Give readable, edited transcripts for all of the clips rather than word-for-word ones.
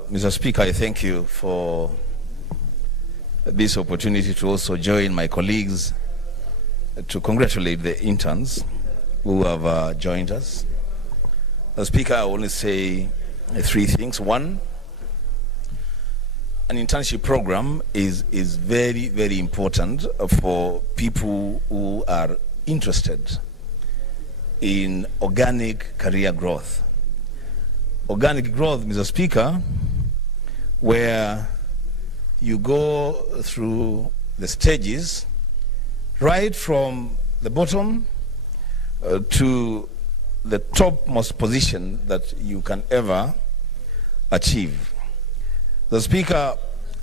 Mr. Speaker, I thank you for this opportunity to also join my colleagues to congratulate the interns who have joined us. Mr. Speaker, I want to say three things. One, an internship program is very, very important for people who are interested in organic career growth. Organic growth, Mr. Speaker, where you go through the stages right from the bottom to the topmost position that you can ever achieve. The Speaker,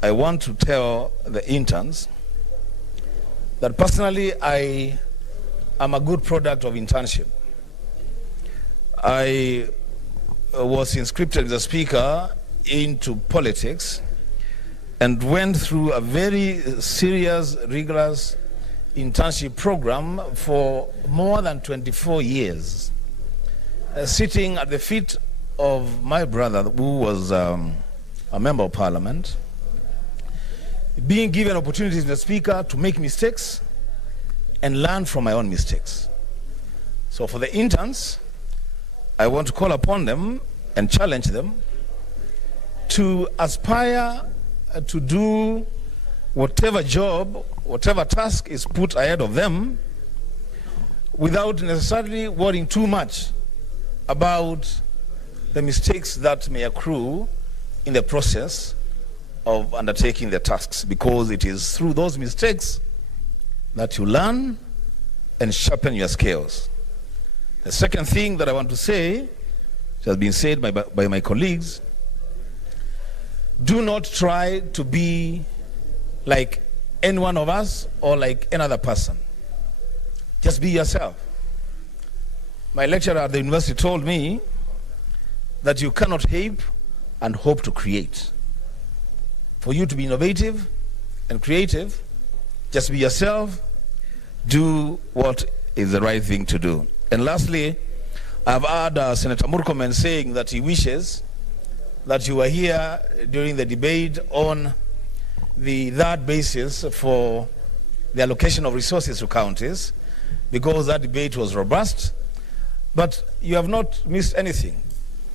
I want to tell the interns that personally I am a good product of internship. I was inscripted as a speaker into politics and went through a very serious, rigorous internship program for more than 24 years, sitting at the feet of my brother, who was a member of parliament, being given opportunities as the speaker to make mistakes and learn from my own mistakes. So for the interns, I want to call upon them and challenge them to aspire to do whatever job, whatever task is put ahead of them without necessarily worrying too much about the mistakes that may accrue in the process of undertaking the tasks, because it is through those mistakes that you learn and sharpen your skills. The second thing that I want to say, which has been said by my colleagues, do not try to be like any one of us or like another person. Just be yourself. My lecturer at the university told me that you cannot ape and hope to create. For you to be innovative and creative, just be yourself, do what is the right thing to do. And lastly, I've heard Senator Murkomen saying that he wishes that you were here during the debate on that basis for the allocation of resources to counties, because that debate was robust. But you have not missed anything.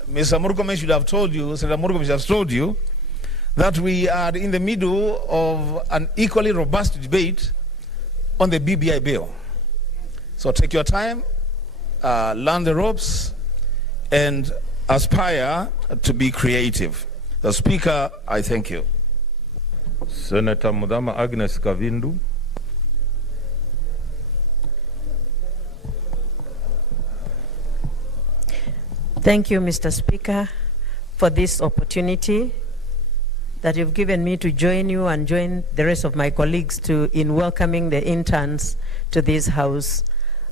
Mr. Murkomen should have told you, Senator Murkomen should have told you, that we are in the middle of an equally robust debate on the BBI bill. So take your time, learn the ropes, and aspire to be creative. The Speaker, I thank you. Senator Mudama Agnes Kavindu. Thank you, Mr. Speaker, for this opportunity that you've given me to join you and join the rest of my colleagues in welcoming the interns to this house.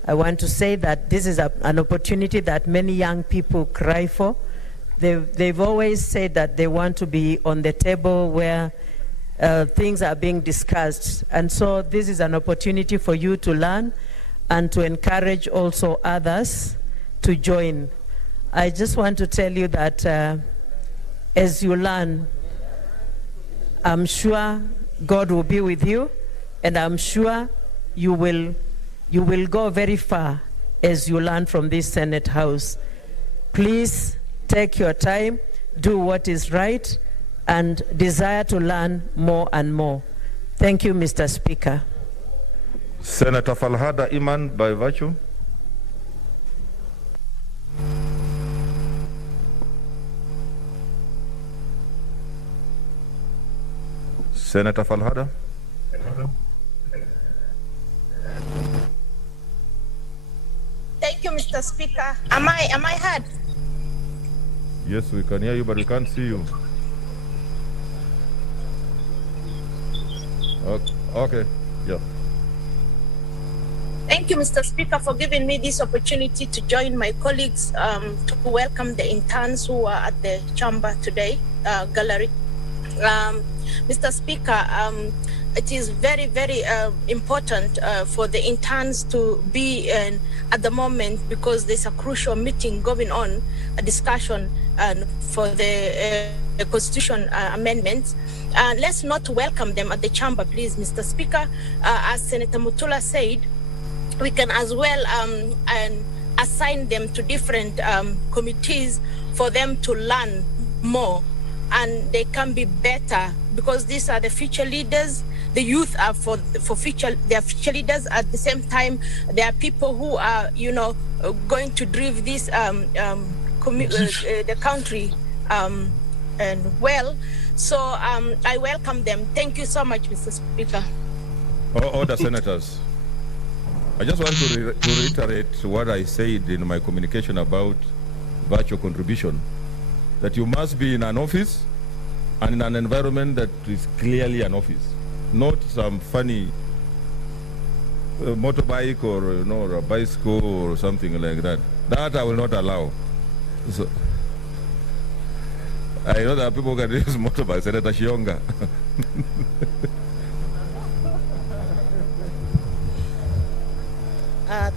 I want to say that this is an opportunity that many young people cry for. They've always said that they want to be on the table where things are being discussed. And so this is an opportunity for you to learn and to encourage also others to join. I just want to tell you that as you learn, I'm sure God will be with you, and I'm sure you will go very far as you learn from this Senate House. Please take your time, do what is right, and desire to learn more and more. Thank you, Mr. Speaker. Senator Falhada Iman by virtue. Senator Falhada. Thank you, Mr. Speaker. Am I heard? Yes, we can hear you, but we can't see you. Okay, yeah. Thank you, Mr. Speaker, for giving me this opportunity to join my colleagues to welcome the interns who are at the chamber today, gallery. Mr. Speaker, it is very, very important for the interns to be at the moment, because there's a crucial meeting going on, a discussion for the constitution amendments. Let's not welcome them at the chamber, please, Mr. Speaker. As Senator Mutula said, we can as well and assign them to different committees for them to learn more, and they can be better, because these are the future leaders. The youth are for future, they are future leaders. At the same time, there are people who are, going to drive this the country and well. So I welcome them. Thank you so much, Mr. Speaker. Order, senators. I just want to reiterate what I said in my communication about virtual contribution, that you must be in an office and in an environment that is clearly an office, not some funny motorbike or a bicycle or something like that. That I will not allow. So, I know that people can use motorbike, Senator Shionga.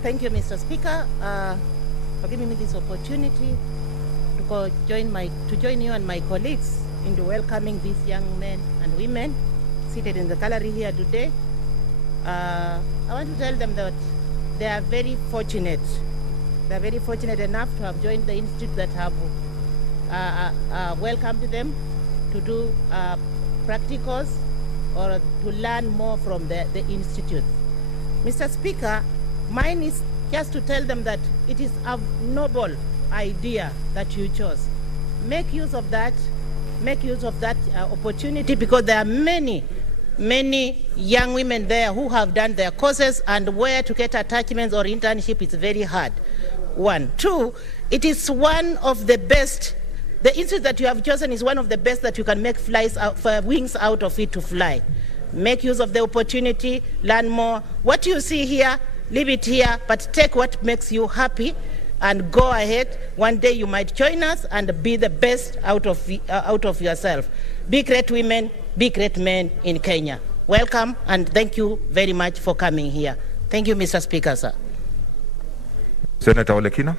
Thank you, Mr. Speaker, for giving me this opportunity to join you and my colleagues in welcoming these young men and women seated in the gallery here today. I want to tell them that they are very fortunate. They are very fortunate enough to have joined the institute that have welcomed them to do practicals or to learn more from the institute. Mr. Speaker, mine is just to tell them that it is a noble idea that you chose. Make use of that opportunity, because there are many young women there who have done their courses, and where to get attachments or internship is very hard. One. Two, it is one of the best, the institute that you have chosen is one of the best that you can make wings out of it to fly. Make use of the opportunity, learn more. What you see here, leave it here, but take what makes you happy and go ahead. One day you might join us and be the best out of yourself. Be great women, be great men in Kenya. Welcome, and thank you very much for coming here. Thank you, Mr. Speaker, sir. Senator Olekina.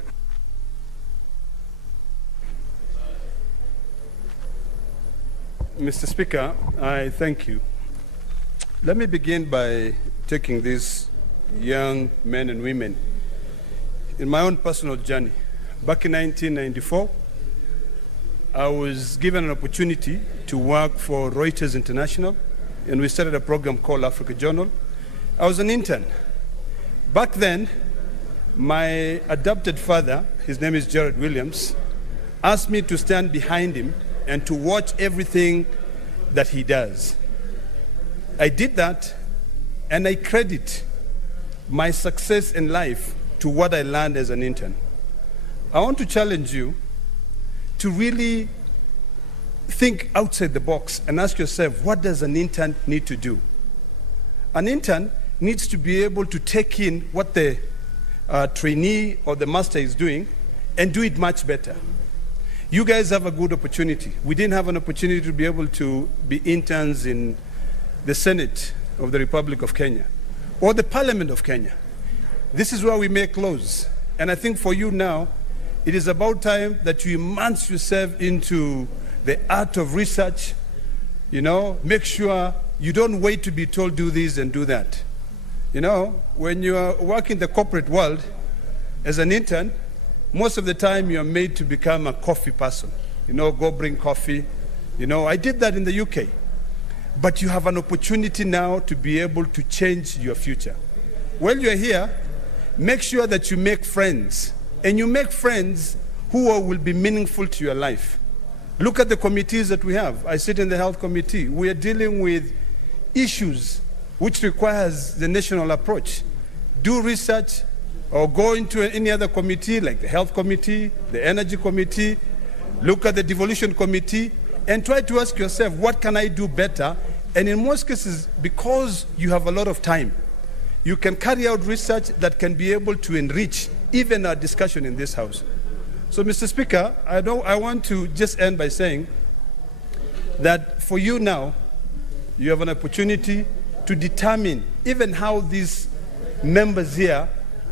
Mr. Speaker, I thank you. Let me begin by taking these young men and women in my own personal journey. Back in 1994, I was given an opportunity to work for Reuters International, and we started a program called Africa Journal. I was an intern. Back then, my adopted father, his name is Jared Williams, asked me to stand behind him and to watch everything that he does. I did that, and I credit my success in life to what I learned as an intern. I want to challenge you to really think outside the box and ask yourself, what does an intern need to do? An intern needs to be able to take in what the trainee or the master is doing and do it much better. You guys have a good opportunity. We didn't have an opportunity to be able to be interns in the Senate of the Republic of Kenya or the Parliament of Kenya. This is where we make laws. And I think for you now, it is about time that you immerse yourself into the art of research. Make sure you don't wait to be told do this and do that. When you are working in the corporate world as an intern, most of the time you are made to become a coffee person. Go bring coffee. I did that in the UK. But you have an opportunity now to be able to change your future. While you're here, make sure that you make friends. And you make friends who will be meaningful to your life. Look at the committees that we have. I sit in the health committee. We are dealing with issues which requires the national approach. Do research or go into any other committee like the health committee, the energy committee, look at the devolution committee, and try to ask yourself, what can I do better? And in most cases, because you have a lot of time, you can carry out research that can be able to enrich even our discussion in this House. So, Mr. Speaker, I want to just end by saying that for you now, you have an opportunity to determine even how these members here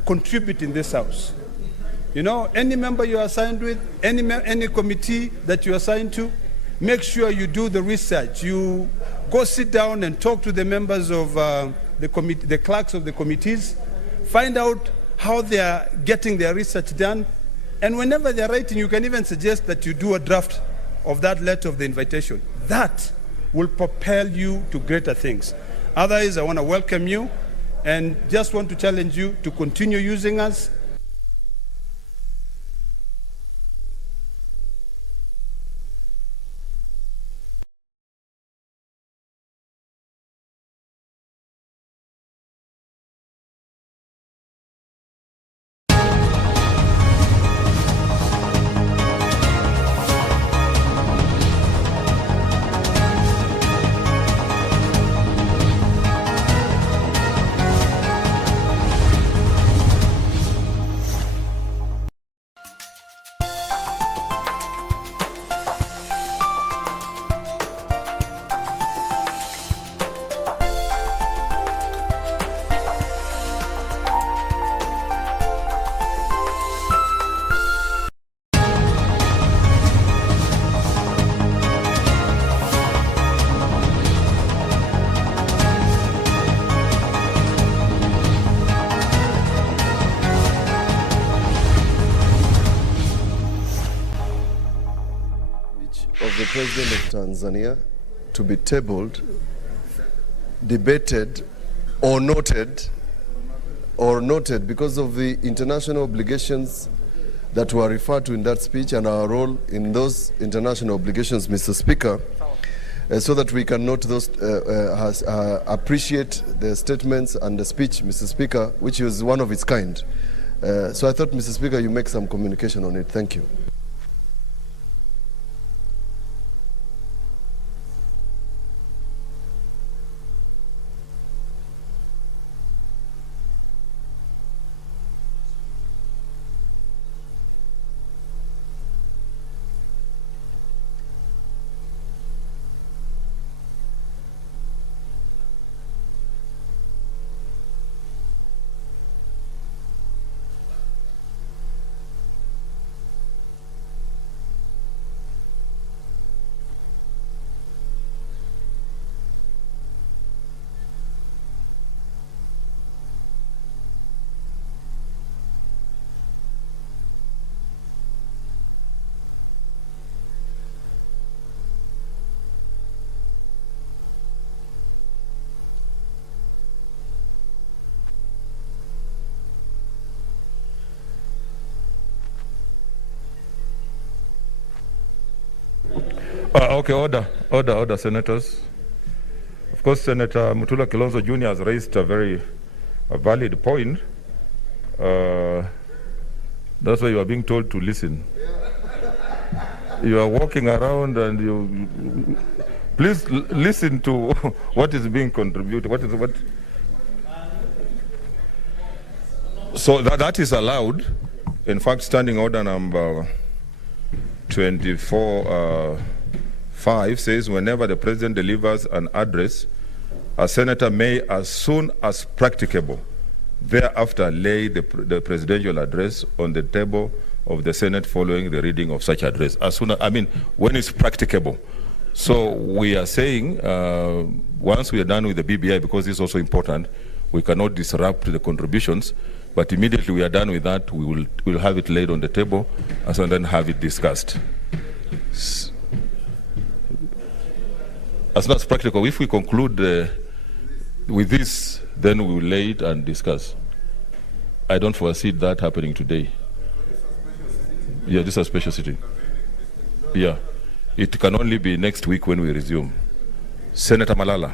contribute in this House. Any member you are assigned with, any committee that you are assigned to, make sure you do the research. You go sit down and talk to the members of the clerks of the committees, find out how they are getting their research done, and whenever they're writing, you can even suggest that you do a draft of that letter of the invitation. That will propel you to greater things. Otherwise, I want to welcome you and just want to challenge you to continue using us. Of the President of Tanzania to be tabled, debated, or noted because of the international obligations that were referred to in that speech and our role in those international obligations, Mr. Speaker, so that we can note those, appreciate the statements and the speech, Mr. Speaker, which was one of its kind. So I thought, Mr. Speaker, you make some communication on it. Thank you. Okay, order, senators. Of course, Senator Mutula Kilonzo Jr. has raised a very valid point. That's why you are being told to listen. You are walking around and you please listen to what is being contributed. So that is allowed. In fact, standing order number 24. 5 says, whenever the president delivers an address, a senator may, as soon as practicable, thereafter lay the presidential address on the table of the Senate following the reading of such address. As soon as, when it's practicable. So we are saying, once we are done with the BBI, because this is also important, we cannot disrupt the contributions, but immediately we are done with that, we will have it laid on the table, and then have it discussed. As soon as practical, if we conclude with this, then we will lay it and discuss. I don't foresee that happening today. Yeah, this is a special sitting. Yeah, it can only be next week when we resume. Senator Malala.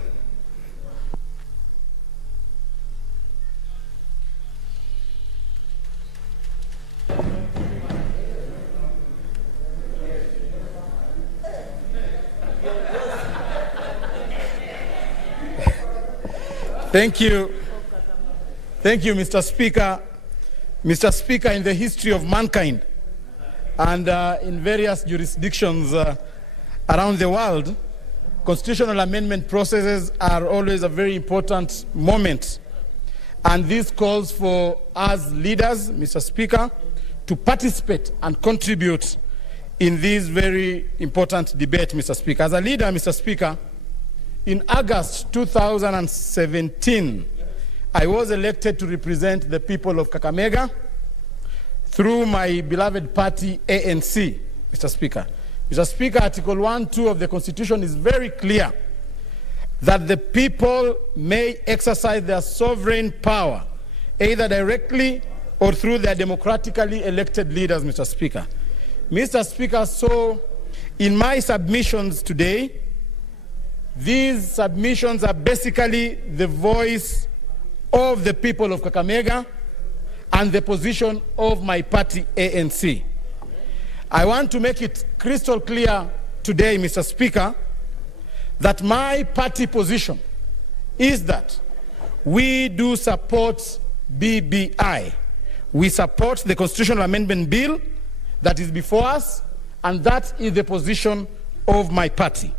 Thank you. Thank you, Mr. Speaker. Mr. Speaker, in the history of mankind and in various jurisdictions around the world, constitutional amendment processes are always a very important moment. And this calls for us leaders, Mr. Speaker, to participate and contribute in this very important debate, Mr. Speaker. As a leader, Mr. Speaker, in August 2017, I was elected to represent the people of Kakamega through my beloved party, ANC, Mr. Speaker. Mr. Speaker, Article 1(2) of the Constitution is very clear that the people may exercise their sovereign power, either directly or through their democratically elected leaders, Mr. Speaker. Mr. Speaker, so in my submissions today, these submissions are basically the voice of the people of Kakamega and the position of my party, ANC. I want to make it crystal clear today, Mr. Speaker, that my party position is that we do support BBI. We support the constitutional amendment bill that is before us, and that is the position of my party.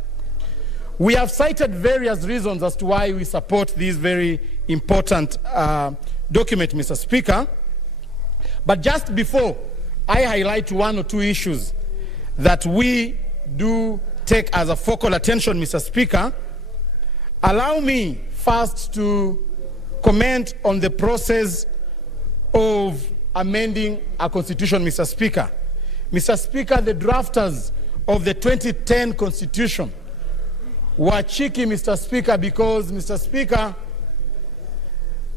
We have cited various reasons as to why we support this very important document, Mr. Speaker. But just before I highlight one or two issues that we do take as a focal attention, Mr. Speaker, allow me first to comment on the process of amending our constitution, Mr. Speaker. Mr. Speaker, the drafters of the 2010 constitution were cheeky, Mr. Speaker, because, Mr. Speaker,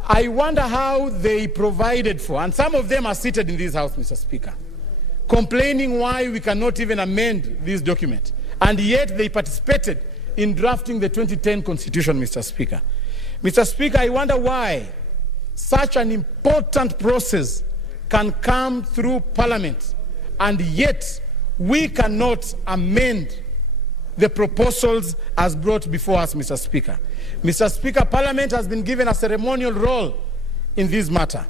I wonder how they provided for, and some of them are seated in this house, Mr. Speaker, complaining why we cannot even amend this document, and yet they participated in drafting the 2010 constitution, Mr. Speaker. Mr. Speaker, I wonder why such an important process can come through Parliament, and yet we cannot amend the proposals as brought before us, Mr. Speaker. Mr. Speaker, Parliament has been given a ceremonial role in this matter.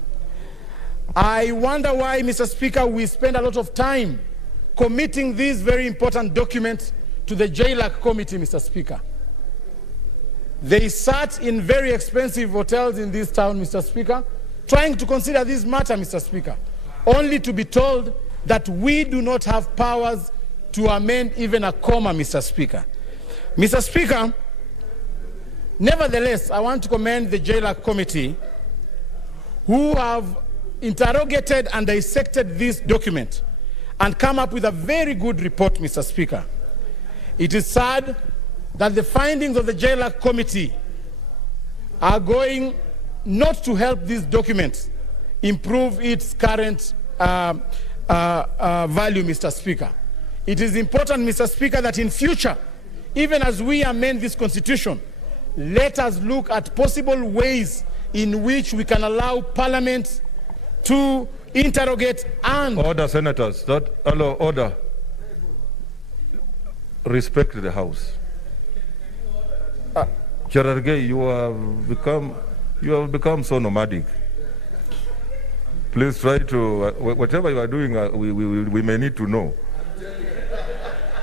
I wonder why, Mr. Speaker, we spend a lot of time committing this very important document to the JLAC committee, Mr. Speaker. They sat in very expensive hotels in this town, Mr. Speaker, trying to consider this matter, Mr. Speaker, only to be told that we do not have powers to amend even a comma, Mr. Speaker. Mr. Speaker, nevertheless, I want to commend the JLAC committee who have interrogated and dissected this document and come up with a very good report, Mr. Speaker. It is sad that the findings of the JLAC committee are going not to help this document improve its current value, Mr. Speaker. It is important, Mr. Speaker, that in future, even as we amend this constitution, let us look at possible ways in which we can allow Parliament to interrogate and... Order, senators. Order. Respect the House. Cherargei, you have become so nomadic. Please try to, whatever you are doing, we may need to know.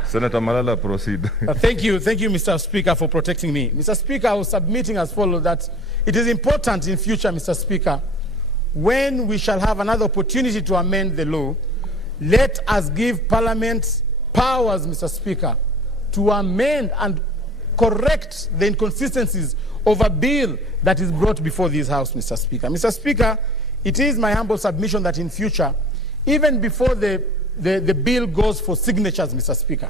Senator Malala, proceed. Thank you, Mr. Speaker, for protecting me. Mr. Speaker, I was submitting as follows, that it is important in future, Mr. Speaker, when we shall have another opportunity to amend the law, let us give Parliament powers, Mr. Speaker, to amend and correct the inconsistencies of a bill that is brought before this House, Mr. Speaker. Mr. Speaker, it is my humble submission that in future, even before the bill goes for signatures, Mr. Speaker,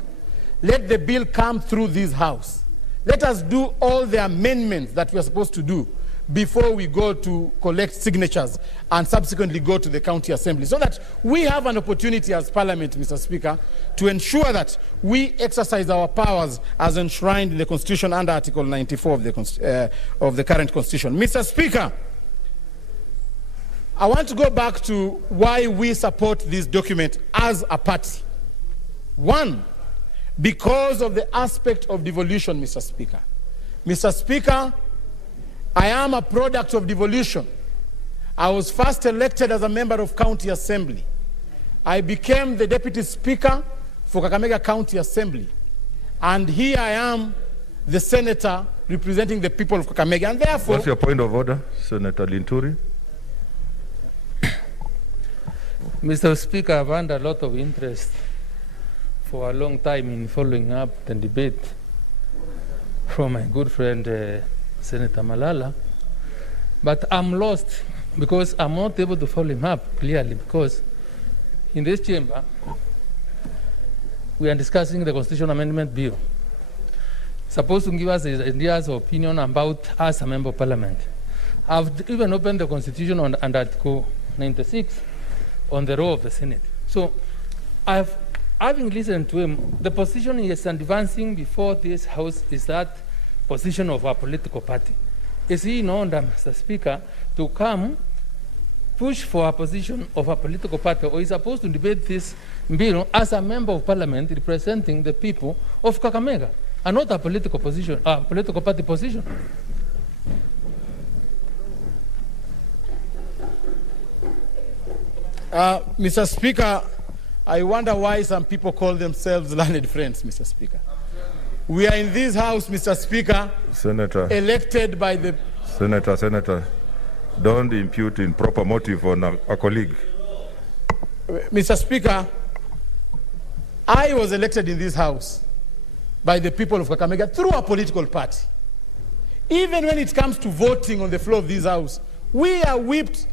let the bill come through this House. Let us do all the amendments that we are supposed to do before we go to collect signatures and subsequently go to the county assembly, so that we have an opportunity as Parliament, Mr. Speaker, to ensure that we exercise our powers as enshrined in the Constitution under Article 94 of the current Constitution. Mr. Speaker, I want to go back to why we support this document as a party. One, because of the aspect of devolution, Mr. Speaker. Mr. Speaker, I am a product of devolution. I was first elected as a member of County Assembly. I became the Deputy Speaker for Kakamega County Assembly. And here I am, the Senator representing the people of Kakamega. And therefore... What's your point of order, Senator Linturi? Mr. Speaker, I've had a lot of interest for a long time in following up the debate from my good friend Senator Malala, but I'm lost because I'm not able to follow him up clearly, because in this chamber we are discussing the Constitutional Amendment Bill, supposed to give us his ideas or opinion about us, a member of Parliament. I've even opened the Constitution under Article 96 on the role of the Senate. So having listened to him, the position he is advancing before this House is that position of a political party. Is he in order, Mr. Speaker, to come push for a position of a political party, or is supposed to debate this bill as a member of Parliament representing the people of Kakamega, and not a political position, a political party position? Mr. Speaker, I wonder why some people call themselves learned friends, Mr. Speaker. We are in this House, Mr. Speaker, Senator, elected by the... Senator, don't impute improper motive on a colleague. Mr. Speaker, I was elected in this House by the people of Kakamega through a political party. Even when it comes to voting on the floor of this House, we are whipped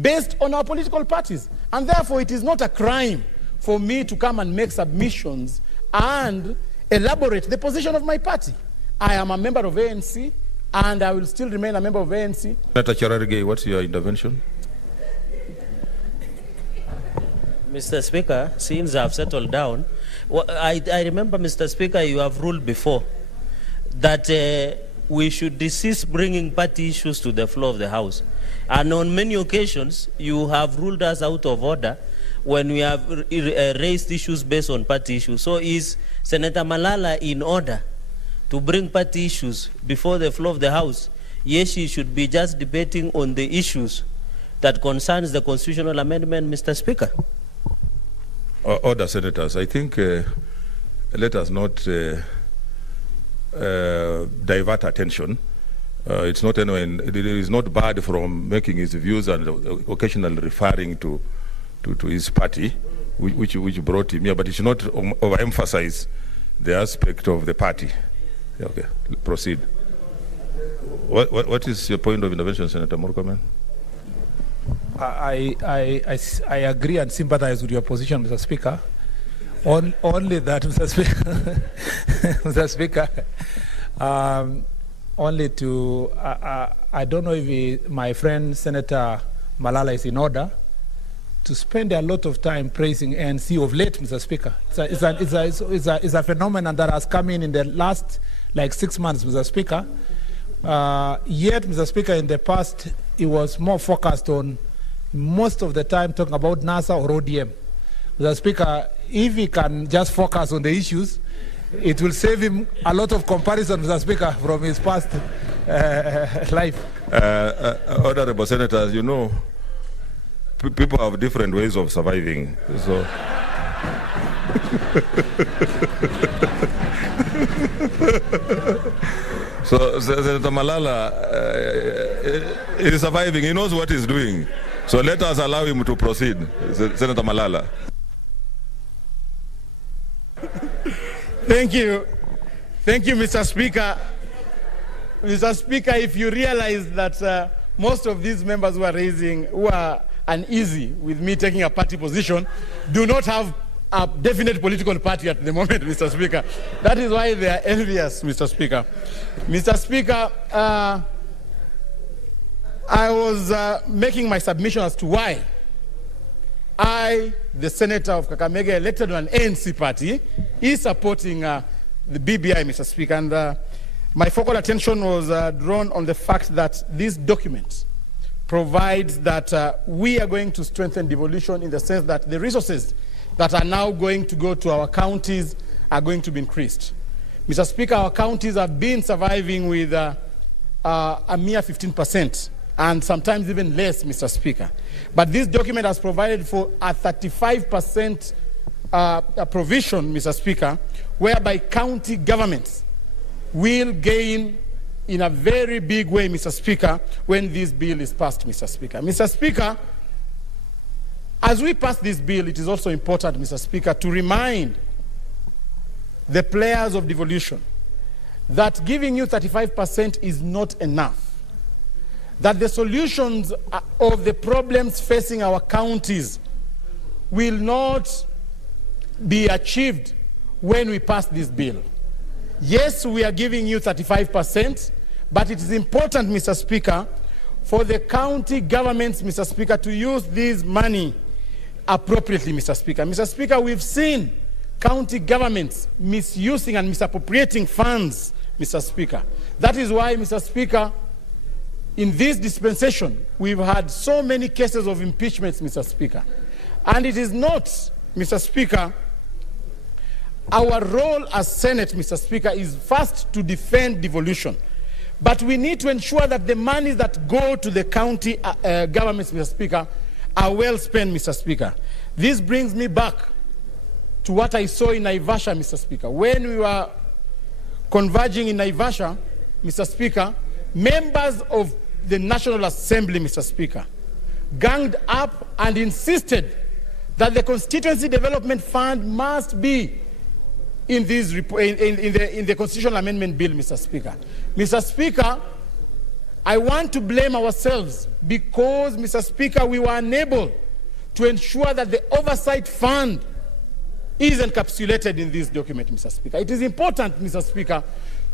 based on our political parties. And therefore, it is not a crime for me to come and make submissions and elaborate the position of my party. I am a member of ANC, and I will still remain a member of ANC. Senator Cherargei, what's your intervention? Mr. Speaker, since I've settled down, I remember, Mr. Speaker, you have ruled before that we should desist bringing party issues to the floor of the House. And on many occasions, you have ruled us out of order when we have raised issues based on party issues. So is Senator Malala in order to bring party issues before the floor of the House? Yes, she should be just debating on the issues that concerns the constitutional amendment, Mr. Speaker. Order, senators. I think let us not divert attention. It's not anyway, it is not bad from making his views and occasionally referring to his party, which brought him here, but it should not overemphasize the aspect of the party. Okay, proceed. What is your point of intervention, Senator Murkomen? I agree and sympathize with your position, Mr. Speaker. Only that, Mr. Speaker, Mr. Speaker, only to, I don't know if my friend Senator Malala is in order to spend a lot of time praising ANC of late, Mr. Speaker. It's a phenomenon that has come in the last like 6 months, Mr. Speaker. Yet, Mr. Speaker, in the past, it was more focused on most of the time talking about NASA or ODM. Mr. Speaker, if he can just focus on the issues, it will save him a lot of comparison, Mr. Speaker, from his past life. Honorable Senators, you know, people have different ways of surviving. So, so Senator Malala is surviving. He knows what he's doing. So let us allow him to proceed. Senator Malala. Thank you. Thank you, Mr. Speaker. Mr. Speaker, if you realize that most of these members who are uneasy with me taking a party position do not have a definite political party at the moment, Mr. Speaker. That is why they are envious, Mr. Speaker. Mr. Speaker, I was making my submission as to why I, the senator of Kakamega, elected on an ANC party, is supporting the BBI, Mr. Speaker. And my focal attention was drawn on the fact that this document provides that we are going to strengthen devolution in the sense that the resources that are now going to go to our counties are going to be increased. Mr. Speaker, our counties have been surviving with a mere 15%. And sometimes even less, Mr. Speaker. But this document has provided for a 35% provision, Mr. Speaker, whereby county governments will gain in a very big way, Mr. Speaker, when this bill is passed, Mr. Speaker. Mr. Speaker, as we pass this bill, it is also important, Mr. Speaker, to remind the players of devolution, that giving you 35% is not enough, that the solutions of the problems facing our counties will not be achieved when we pass this bill. Yes, we are giving you 35%, but it is important, Mr. Speaker, for the county governments, Mr. Speaker, to use this money appropriately, Mr. Speaker. Mr. Speaker, we've seen county governments misusing and misappropriating funds, Mr. Speaker. That is why, Mr. Speaker, in this dispensation, we've had so many cases of impeachments, Mr. Speaker. And it is not, Mr. Speaker, our role as Senate, Mr. Speaker, is first to defend devolution. But we need to ensure that the money that go to the county governments, Mr. Speaker, are well spent, Mr. Speaker. This brings me back to what I saw in Naivasha, Mr. Speaker. When we were converging in Naivasha, Mr. Speaker, members of the National Assembly, Mr. Speaker, ganged up and insisted that the Constituency Development Fund must be in the Constitutional Amendment Bill, Mr. Speaker. Mr. Speaker, I want to blame ourselves because, Mr. Speaker, we were unable to ensure that the Oversight Fund is encapsulated in this document, Mr. Speaker. It is important, Mr. Speaker,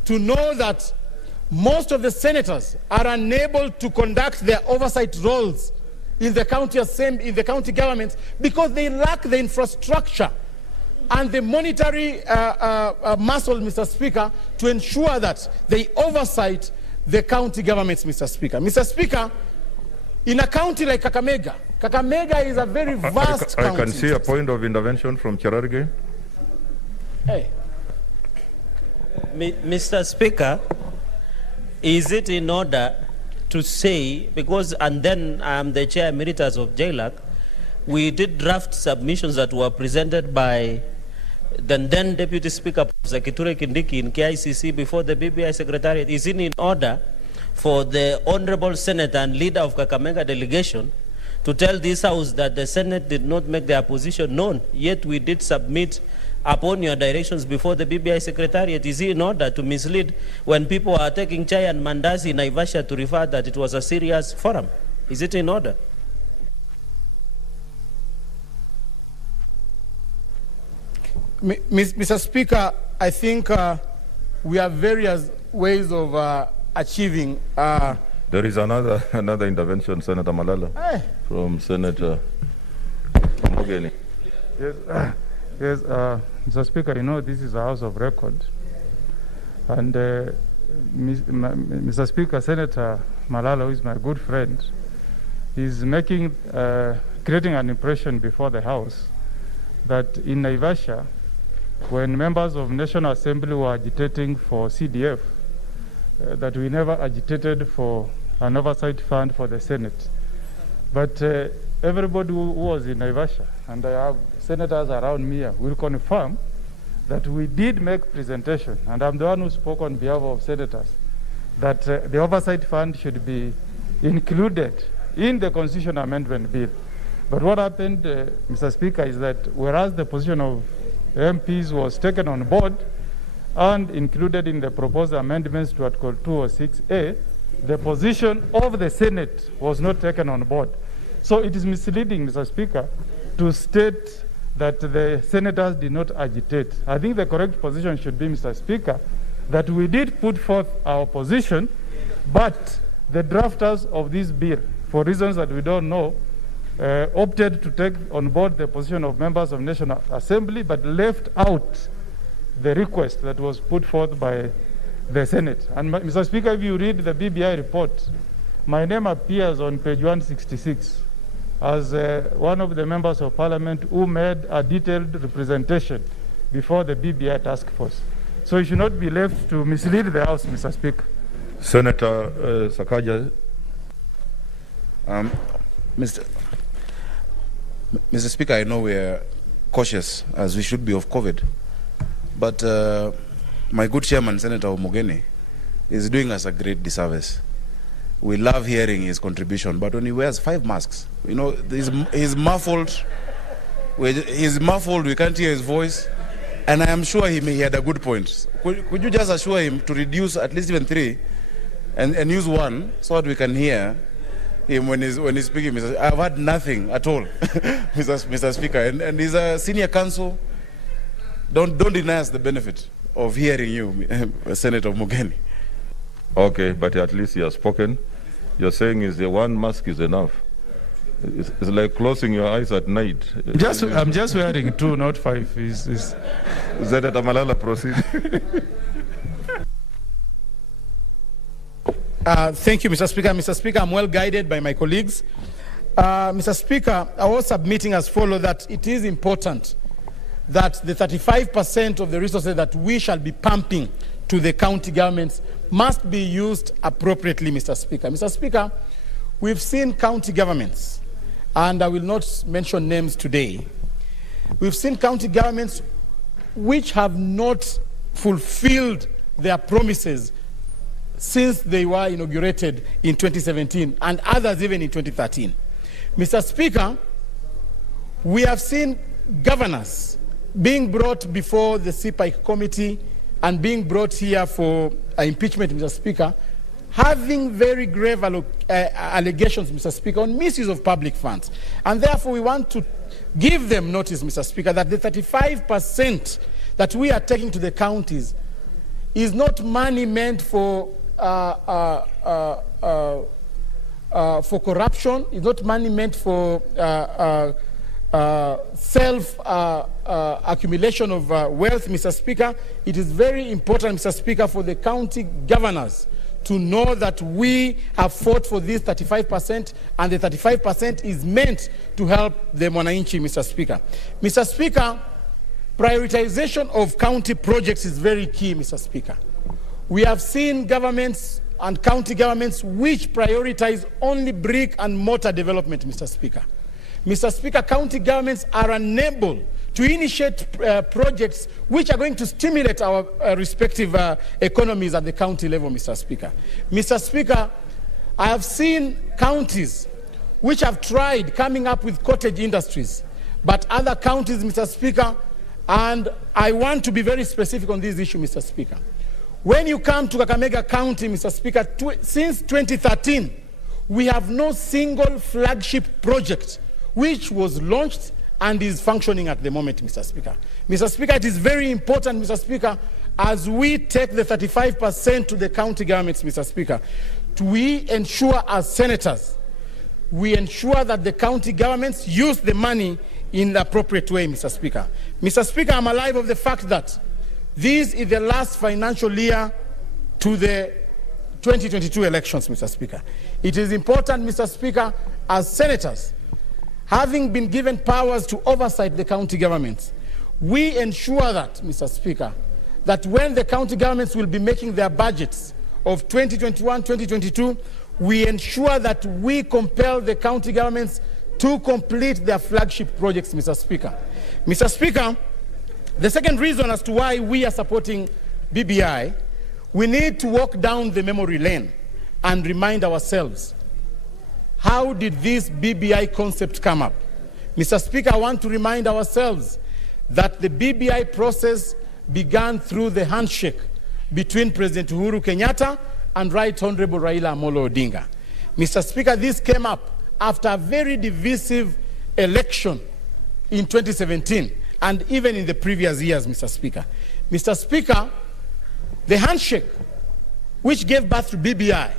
to know that most of the senators are unable to conduct their oversight roles in the county assembly, in the county governments, because they lack the infrastructure and the monetary muscle, Mr. Speaker, to ensure that they oversight the county governments, Mr. Speaker. Mr. Speaker, in a county like Kakamega, Kakamega is a very vast county. I can see a point of intervention from Cherargei. Hey. Mr. Speaker, is it in order to say, because, and then I'm the chair emeritus of JLAC, we did draft submissions that were presented by the then Deputy Speaker, Professor Kithure Kindiki, in KICC before the BBI Secretariat. Is it in order for the Honorable Senator and leader of Kakamega delegation to tell this House that the Senate did not make their position known, yet we did submit upon your directions before the BBI Secretariat? Is it in order to mislead when people are taking chai and mandazi in Naivasha to refer that it was a serious forum? Is it in order? Mr. Speaker, I think we have various ways of achieving. There is another intervention, Senator Malala, from Senator Mogeni. Yes, Mr. Speaker, you know this is a House of Record. And Mr. Speaker, Senator Malala, who is my good friend, is creating an impression before the House that in Naivasha, when members of National Assembly were agitating for CDF, that we never agitated for an oversight fund for the Senate. But everybody who was in Naivasha, and I have senators around me here, will confirm that we did make presentation, and I'm the one who spoke on behalf of senators, that the oversight fund should be included in the Constitutional Amendment Bill. But what happened, Mr. Speaker, is that whereas the position of MPs was taken on board and included in the proposed amendments to Article 206A, the position of the Senate was not taken on board. So it is misleading, Mr. Speaker, to state that the senators did not agitate. I think the correct position should be, Mr. Speaker, that we did put forth our position, but the drafters of this bill, for reasons that we don't know, opted to take on board the position of members of National Assembly, but left out the request that was put forth by the Senate. And Mr. Speaker, if you read the BBI report, my name appears on page 166 as one of the members of Parliament who made a detailed representation before the BBI task force. So it should not be left to mislead the House, Mr. Speaker. Senator Sakaja. Mr. Speaker, I know we're cautious, as we should be, of COVID. But my good chairman, Senator Omogeni, is doing us a great disservice. We love hearing his contribution, but when he wears 5 masks, you know, he's muffled. He's muffled, we can't hear his voice. And I am sure he had a good point. Could you just assure him to reduce at least even 3 and use 1 so that we can hear him when he's speaking? I've had nothing at all, Mr. Speaker. And he's a senior counsel. Don't deny us the benefit of hearing you, Senator Mugeni. Okay, but at least he has spoken. You're saying is the 1 mask is enough. It's like closing your eyes at night. I'm just wearing 2, not 5. Senator Malala, proceed. Thank you, Mr. Speaker. Mr. Speaker, I'm well guided by my colleagues. Mr. Speaker, I was submitting as follows that it is important that the 35% of the resources that we shall be pumping to the county governments must be used appropriately, Mr. Speaker. Mr. Speaker, we've seen county governments, and I will not mention names today. We've seen county governments which have not fulfilled their promises since they were inaugurated in 2017, and others even in 2013. Mr. Speaker, we have seen governors being brought before the CPIC committee and being brought here for impeachment, Mr. Speaker, having very grave allegations, Mr. Speaker, on misuse of public funds. And therefore, we want to give them notice, Mr. Speaker, that the 35% that we are taking to the counties is not money meant for corruption, is not money meant for accumulation of wealth, Mr. Speaker. It is very important, Mr. Speaker, for the county governors to know that we have fought for this 35%, and the 35% is meant to help the Mwananchi, Mr. Speaker. Mr. Speaker, prioritization of county projects is very key, Mr. Speaker. We have seen governments and county governments which prioritize only brick and mortar development, Mr. Speaker. Mr. Speaker, county governments are unable to initiate projects which are going to stimulate our respective economies at the county level, Mr. Speaker. Mr. Speaker, I have seen counties which have tried coming up with cottage industries, but other counties, Mr. Speaker, and I want to be very specific on this issue, Mr. Speaker. When you come to Kakamega County, Mr. Speaker, since 2013, we have no single flagship project which was launched and is functioning at the moment, Mr. Speaker. Mr. Speaker, it is very important, Mr. Speaker, as we take the 35% to the county governments, Mr. Speaker, we ensure as senators, we ensure that the county governments use the money in the appropriate way, Mr. Speaker. Mr. Speaker, I'm alive of the fact that this is the last financial year to the 2022 elections, Mr. Speaker. It is important, Mr. Speaker, as senators, having been given powers to oversight the county governments, we ensure that, Mr. Speaker, that when the county governments will be making their budgets of 2021, 2022, we ensure that we compel the county governments to complete their flagship projects, Mr. Speaker. Mr. Speaker, the second reason as to why we are supporting BBI, we need to walk down the memory lane and remind ourselves, how did this BBI concept come up? Mr. Speaker, I want to remind ourselves that the BBI process began through the handshake between President Uhuru Kenyatta and Right Honorable Raila Amolo Odinga. Mr. Speaker, this came up after a very divisive election in 2017 and even in the previous years, Mr. Speaker. Mr. Speaker, the handshake which gave birth to BBI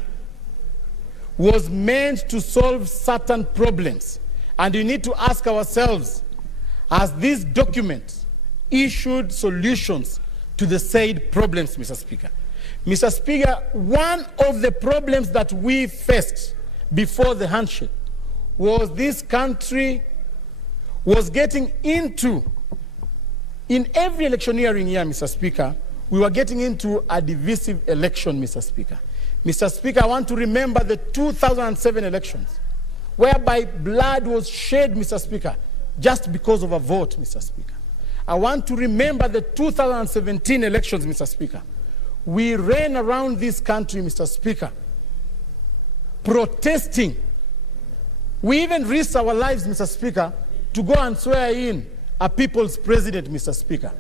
was meant to solve certain problems. And we need to ask ourselves, has this document issued solutions to the said problems, Mr. Speaker? Mr. Speaker, one of the problems that we faced before the handshake was this country was getting into, in every electioneering year, Mr. Speaker, we were getting into a divisive election, Mr. Speaker. Mr. Speaker, I want to remember the 2007 elections, whereby blood was shed, Mr. Speaker, just because of a vote, Mr. Speaker. I want to remember the 2017 elections, Mr. Speaker. We ran around this country, Mr. Speaker, protesting. We even risked our lives, Mr. Speaker, to go and swear in a people's president, Mr. Speaker.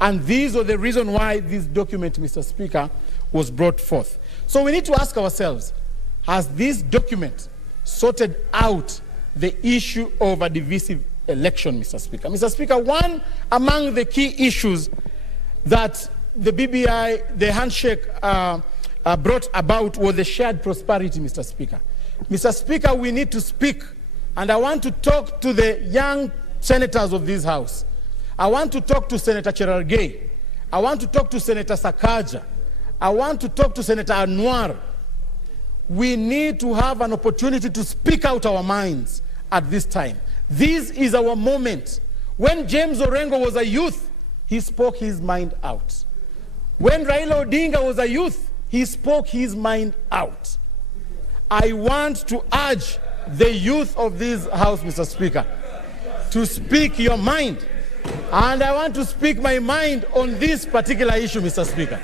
And these are the reason why this document, Mr. Speaker, was brought forth. So we need to ask ourselves, has this document sorted out the issue of a divisive election, Mr. Speaker? Mr. Speaker, one among the key issues that the BBI, the handshake, brought about was the shared prosperity, Mr. Speaker. Mr. Speaker, we need to speak, and I want to talk to the young senators of this House. I want to talk to Senator Cherargei. I want to talk to Senator Sakaja. I want to talk to Senator Anwar. We need to have an opportunity to speak out our minds at this time. This is our moment. When James Orengo was a youth, he spoke his mind out. When Raila Odinga was a youth, he spoke his mind out. I want to urge the youth of this House, Mr. Speaker, to speak your mind. And I want to speak my mind on this particular issue, Mr. Speaker.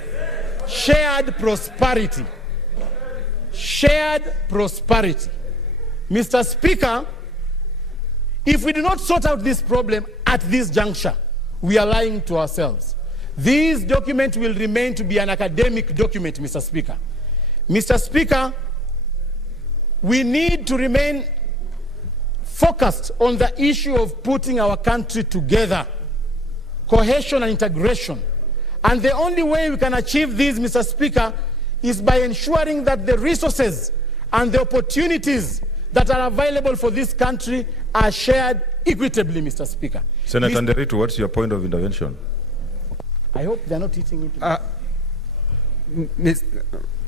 Shared prosperity. Shared prosperity. Mr. Speaker, if we do not sort out this problem at this juncture, we are lying to ourselves. This document will remain to be an academic document, Mr. Speaker. Mr. Speaker, we need to remain focused on the issue of putting our country together, cohesion and integration. And the only way we can achieve this, Mr. Speaker, is by ensuring that the resources and the opportunities that are available for this country are shared equitably, Mr. Speaker. Senator Nderitu, what's your point of intervention? I hope they're not eating into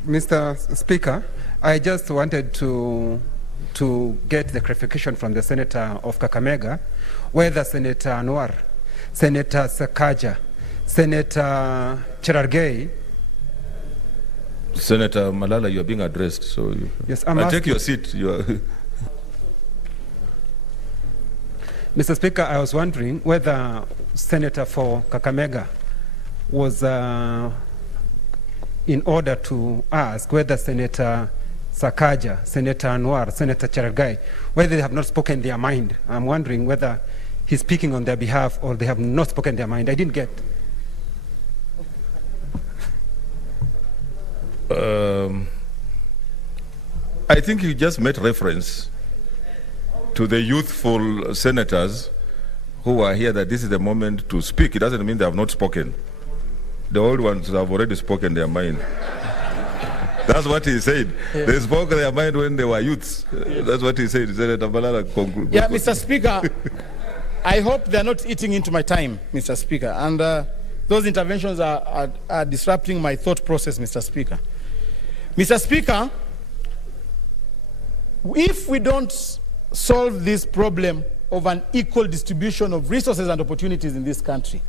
Mr. Speaker, I just wanted to get the clarification from the Senator of Kakamega, whether Senator Anwar, Senator Sakaja, Senator Cherargei. Senator Malala, you are being addressed, so yes, I'll take your seat. Mr. Speaker, I was wondering whether Senator for Kakamega was in order to ask whether Senator Sakaja, Senator Anwar, Senator Cherargei, whether they have not spoken their mind. I'm wondering whether he's speaking on their behalf or they have not spoken their mind. I didn't get. I think you just made reference to the youthful senators who are here, that this is the moment to speak. It doesn't mean they have not spoken. The old ones have already spoken their mind. That's what he said. Yeah. They spoke their mind when they were youths. That's what he said. Senator Malala concluded. Yeah, Mr. Speaker, I hope they're not eating into my time, Mr. Speaker. And those interventions are disrupting my thought process, Mr. Speaker. Mr. Speaker, if we don't solve this problem of an equal distribution of resources and opportunities in this country,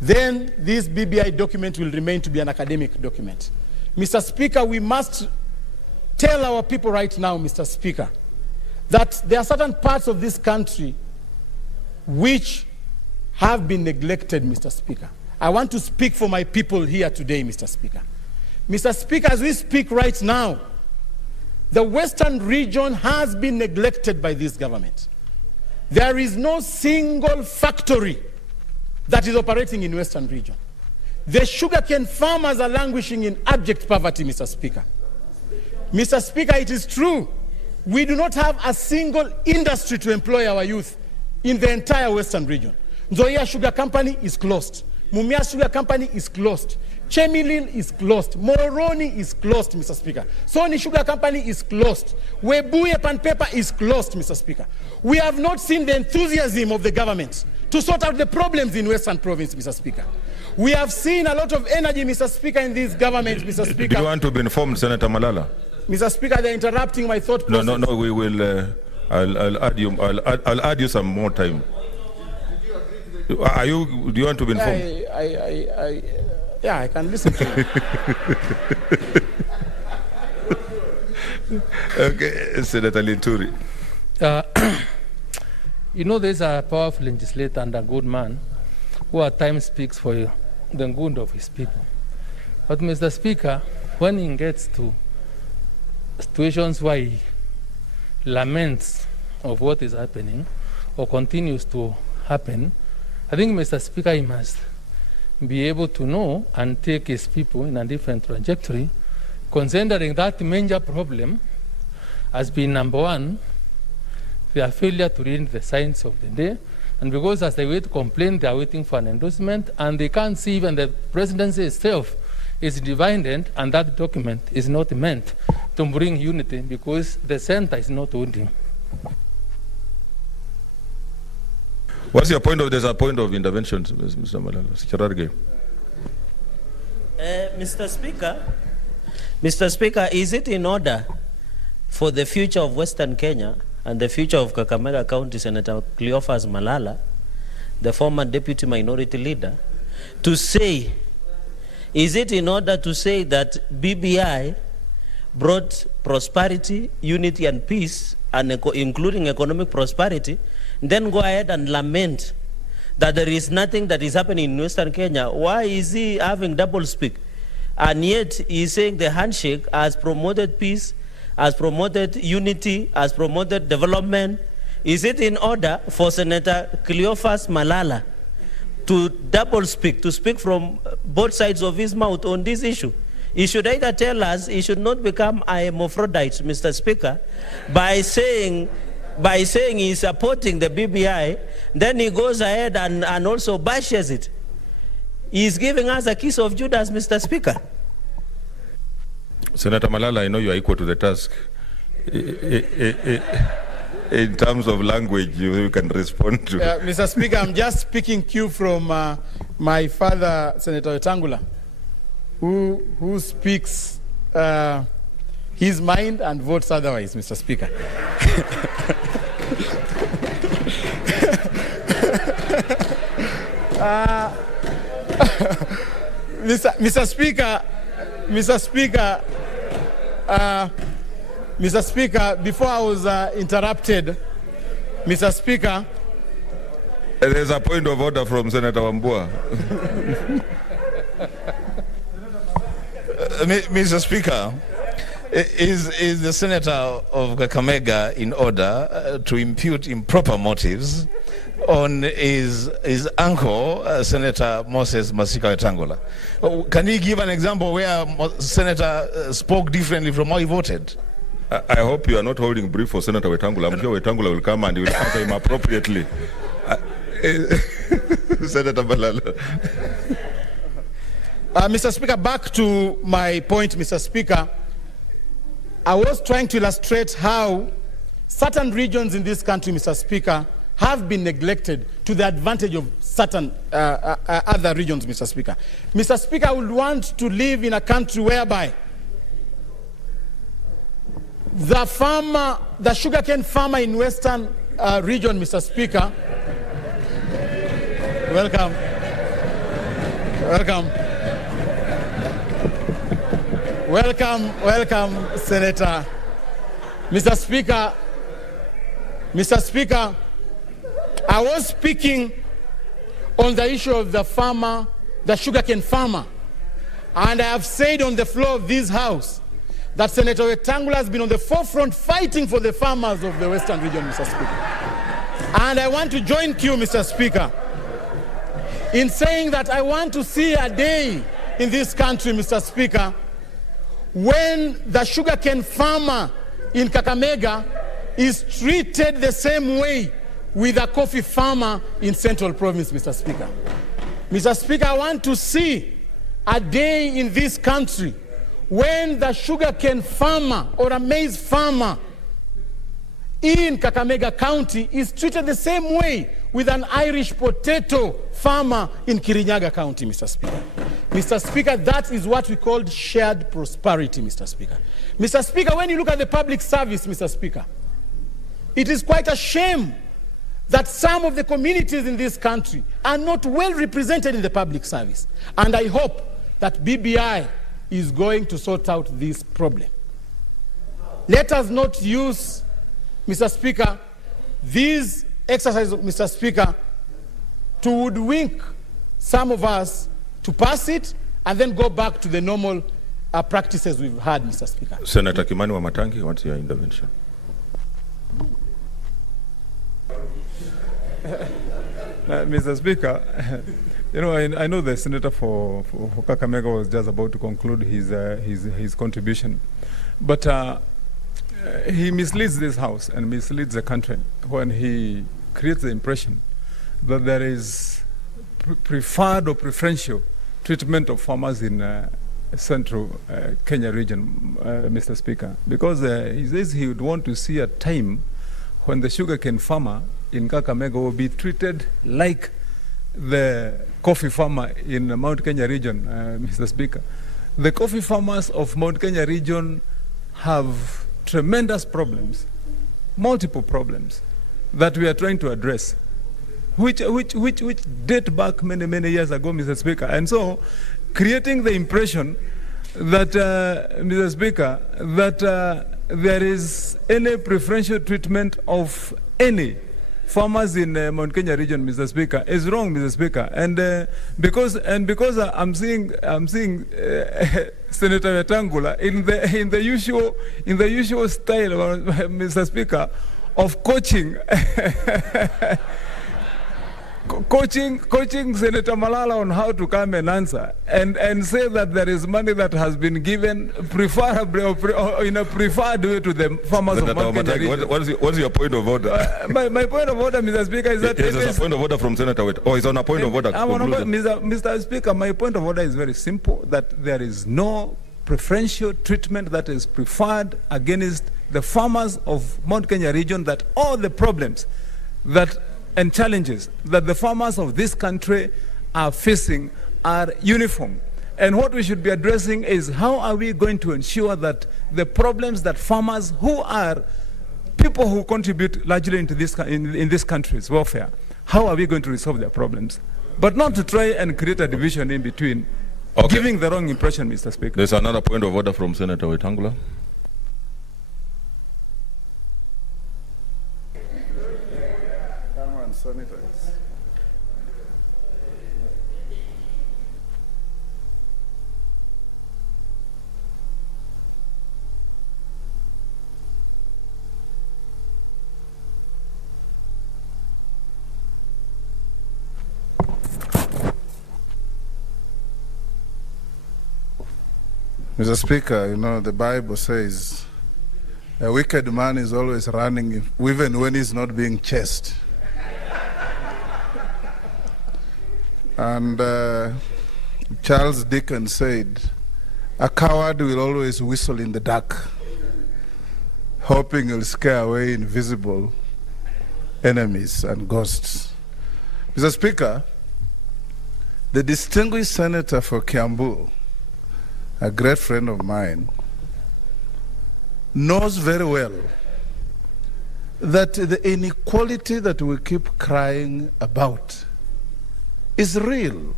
then this BBI document will remain to be an academic document. Mr. Speaker, we must tell our people right now, Mr. Speaker, that there are certain parts of this country which have been neglected, Mr. Speaker. I want to speak for my people here today, Mr. Speaker. Mr. Speaker, as we speak right now, the Western region has been neglected by this government. There is no single factory that is operating in Western region. The sugarcane farmers are languishing in abject poverty, Mr. Speaker. Mr. Speaker, it is true. We do not have a single industry to employ our youth in the entire Western region. Nzoia Sugar Company is closed. Mumia Sugar Company is closed. Chemilil is closed. Moroni is closed, Mr. Speaker. Sony Sugar Company is closed. Webuye Pan Paper is closed, Mr. Speaker. We have not seen the enthusiasm of the government to sort out the problems in Western Province, Mr. Speaker. We have seen a lot of energy, Mr. Speaker, in this government, Mr. Speaker. Do you want to be informed, Senator Malala? Mr. Speaker, they're interrupting my thought process. No, we will, I'll add you some more time. Do you want to be informed? Yeah, I can listen to you. Okay, Senator Linturi. You know, there's a powerful legislator and a good man who at times speaks for the good of his people. But Mr. Speaker, when he gets to situations where he laments of what is happening or continues to happen, I think, Mr. Speaker, he must be able to know and take his people in a different trajectory, considering that major problem has been, number one, their failure to read the signs of the day. And because as they wait to complain, they are waiting for an endorsement, and they can't see even the presidency itself is divided, and that document is not meant to bring unity because the center is not voting. What's your point of, there's a point of intervention, Mr. Malala? Mr. Speaker, is it in order for the future of Western Kenya and the future of Kakamega County, Senator Cleophas Malala, the former deputy minority leader, to say, is it in order to say that BBI brought prosperity, unity and peace, and including economic prosperity, then go ahead and lament that there is nothing that is happening in Western Kenya? Why is he having double speak? And yet he's saying the handshake has promoted peace, has promoted unity, has promoted development. Is it in order for Senator Cleophas Malala to double speak, to speak from both sides of his mouth on this issue? He should either tell us he should not become a hermaphrodite, Mr. Speaker, by saying he's supporting the BBI, then he goes ahead and also bashes it. He's giving us a kiss of Judas, Mr. Speaker. Senator Malala, I know you are equal to the task. In terms of language, you can respond to. Mr. Speaker, I'm just picking cue from my father, Senator Wetangula, who speaks his mind and votes otherwise, Mr. Speaker. Mr. Speaker, before I was interrupted, Mr. Speaker. There's a point of order from Senator Wambua. Mr. Speaker, is the Senator of Kakamega in order to impute improper motives on his uncle, Senator Moses Masika Wetangula? Can he give an example where Senator spoke differently from how he voted? I hope you are not holding brief for Senator Wetangula. I'm sure Wetangula will come and he will answer him appropriately. Senator Malala. Mr. Speaker, back to my point, Mr. Speaker. I was trying to illustrate how certain regions in this country, Mr. Speaker, have been neglected to the advantage of certain other regions, Mr. Speaker. Mr. Speaker, I would want to live in a country whereby the sugarcane farmer in Western region, Mr. Speaker, welcome, Senator. Mr. Speaker, I was speaking on the issue of the farmer, the sugarcane farmer, and I have said on the floor of this House that Senator Wetangula has been on the forefront fighting for the farmers of the Western region, Mr. Speaker. And I want to join you, Mr. Speaker, in saying that I want to see a day in this country, Mr. Speaker, when the sugarcane farmer in Kakamega is treated the same way with a coffee farmer in Central Province, Mr. Speaker. Mr. Speaker, I want to see a day in this country when the sugarcane farmer or a maize farmer in Kakamega County is treated the same way with an Irish potato farmer in Kirinyaga County, Mr. Speaker. Mr. Speaker, that is what we call shared prosperity, Mr. Speaker. Mr. Speaker, when you look at the public service, Mr. Speaker, it is quite a shame that some of the communities in this country are not well represented in the public service. And I hope that BBI is going to sort out this problem. Let us not use, Mr. Speaker, these exercises, Mr. Speaker, to woodwink some of us to pass it and then go back to the normal practices we've had, Mr. Speaker. Senator Kimani Wamatangi, what's your intervention? Mr. Speaker, You know, I know the senator for Kakamega was just about to conclude his contribution, but he misleads this House and misleads the country when he creates the impression that there is preferred or preferential treatment of farmers in central Kenya region, Mr. Speaker, because he says he would want to see a time when the sugarcane farmer in Kakamega will be treated like the coffee farmer in Mount Kenya region, Mr. Speaker. The coffee farmers of Mount Kenya region have tremendous problems, multiple problems that we are trying to address, which date back many years ago, Mr. Speaker. And so, creating the impression that, Mr. Speaker, that there is any preferential treatment of any farmers in Mount Kenya region, Mr. Speaker, is wrong, Mr. Speaker. And because I'm seeing Senator Wetangula in the usual style, Mr. Speaker, of coaching. coaching Senator Malala on how to come and answer and say that there is money that has been given preferably or in a preferred way to the farmers of Mount Kenya region. What's your point of order? My point of order, Mr. Speaker, is that there's a point of order from Senator Wet. Or is on a point of order? Mr. Speaker, my point of order is very simple, that there is no preferential treatment that is preferred against the farmers of Mount Kenya region, that all the problems that and challenges that the farmers of this country are facing are uniform. And what we should be addressing is how are we going to ensure that the problems that farmers, who are people who contribute largely into this in this country's welfare, how are we going to resolve their problems? But not to try and create a division in between, giving the wrong impression, Mr. Speaker. There's another point of order from Senator Wetangula. Mr. Speaker, you know, the Bible says a wicked man is always running even when he's not being chased. And Charles Dickens said, a coward will always whistle in the dark, hoping he'll scare away invisible enemies and ghosts. Mr. Speaker, the distinguished senator for Kiambu, a great friend of mine, knows very well that the inequality that we keep crying about is real.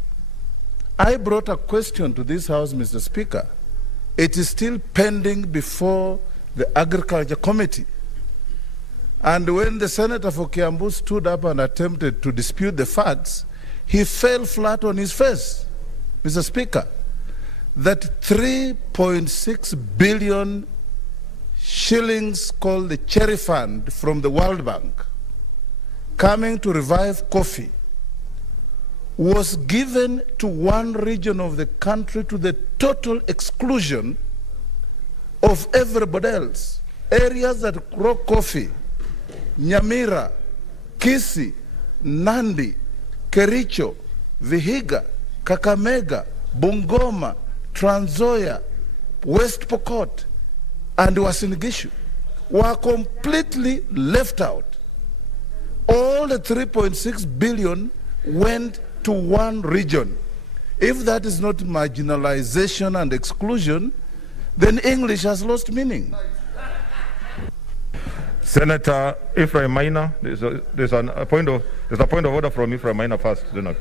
I brought a question to this House, Mr. Speaker. It is still pending before the Agriculture Committee. And when the senator for Kiambu stood up and attempted to dispute the facts, he fell flat on his face, Mr. Speaker. That 3.6 billion shillings called the Cherry Fund from the World Bank coming to revive coffee was given to one region of the country to the total exclusion of everybody else. Areas that grow coffee, Nyamira, Kisii, Nandi, Kericho, Vihiga, Kakamega, Bungoma, Trans Nzoia, West Pokot, and Uasin Gishu were completely left out. All the 3.6 billion went to one region. If that is not marginalization and exclusion, then English has lost meaning. Senator Ephraim Maina, there's a point of order from Ephraim Maina first, Senator.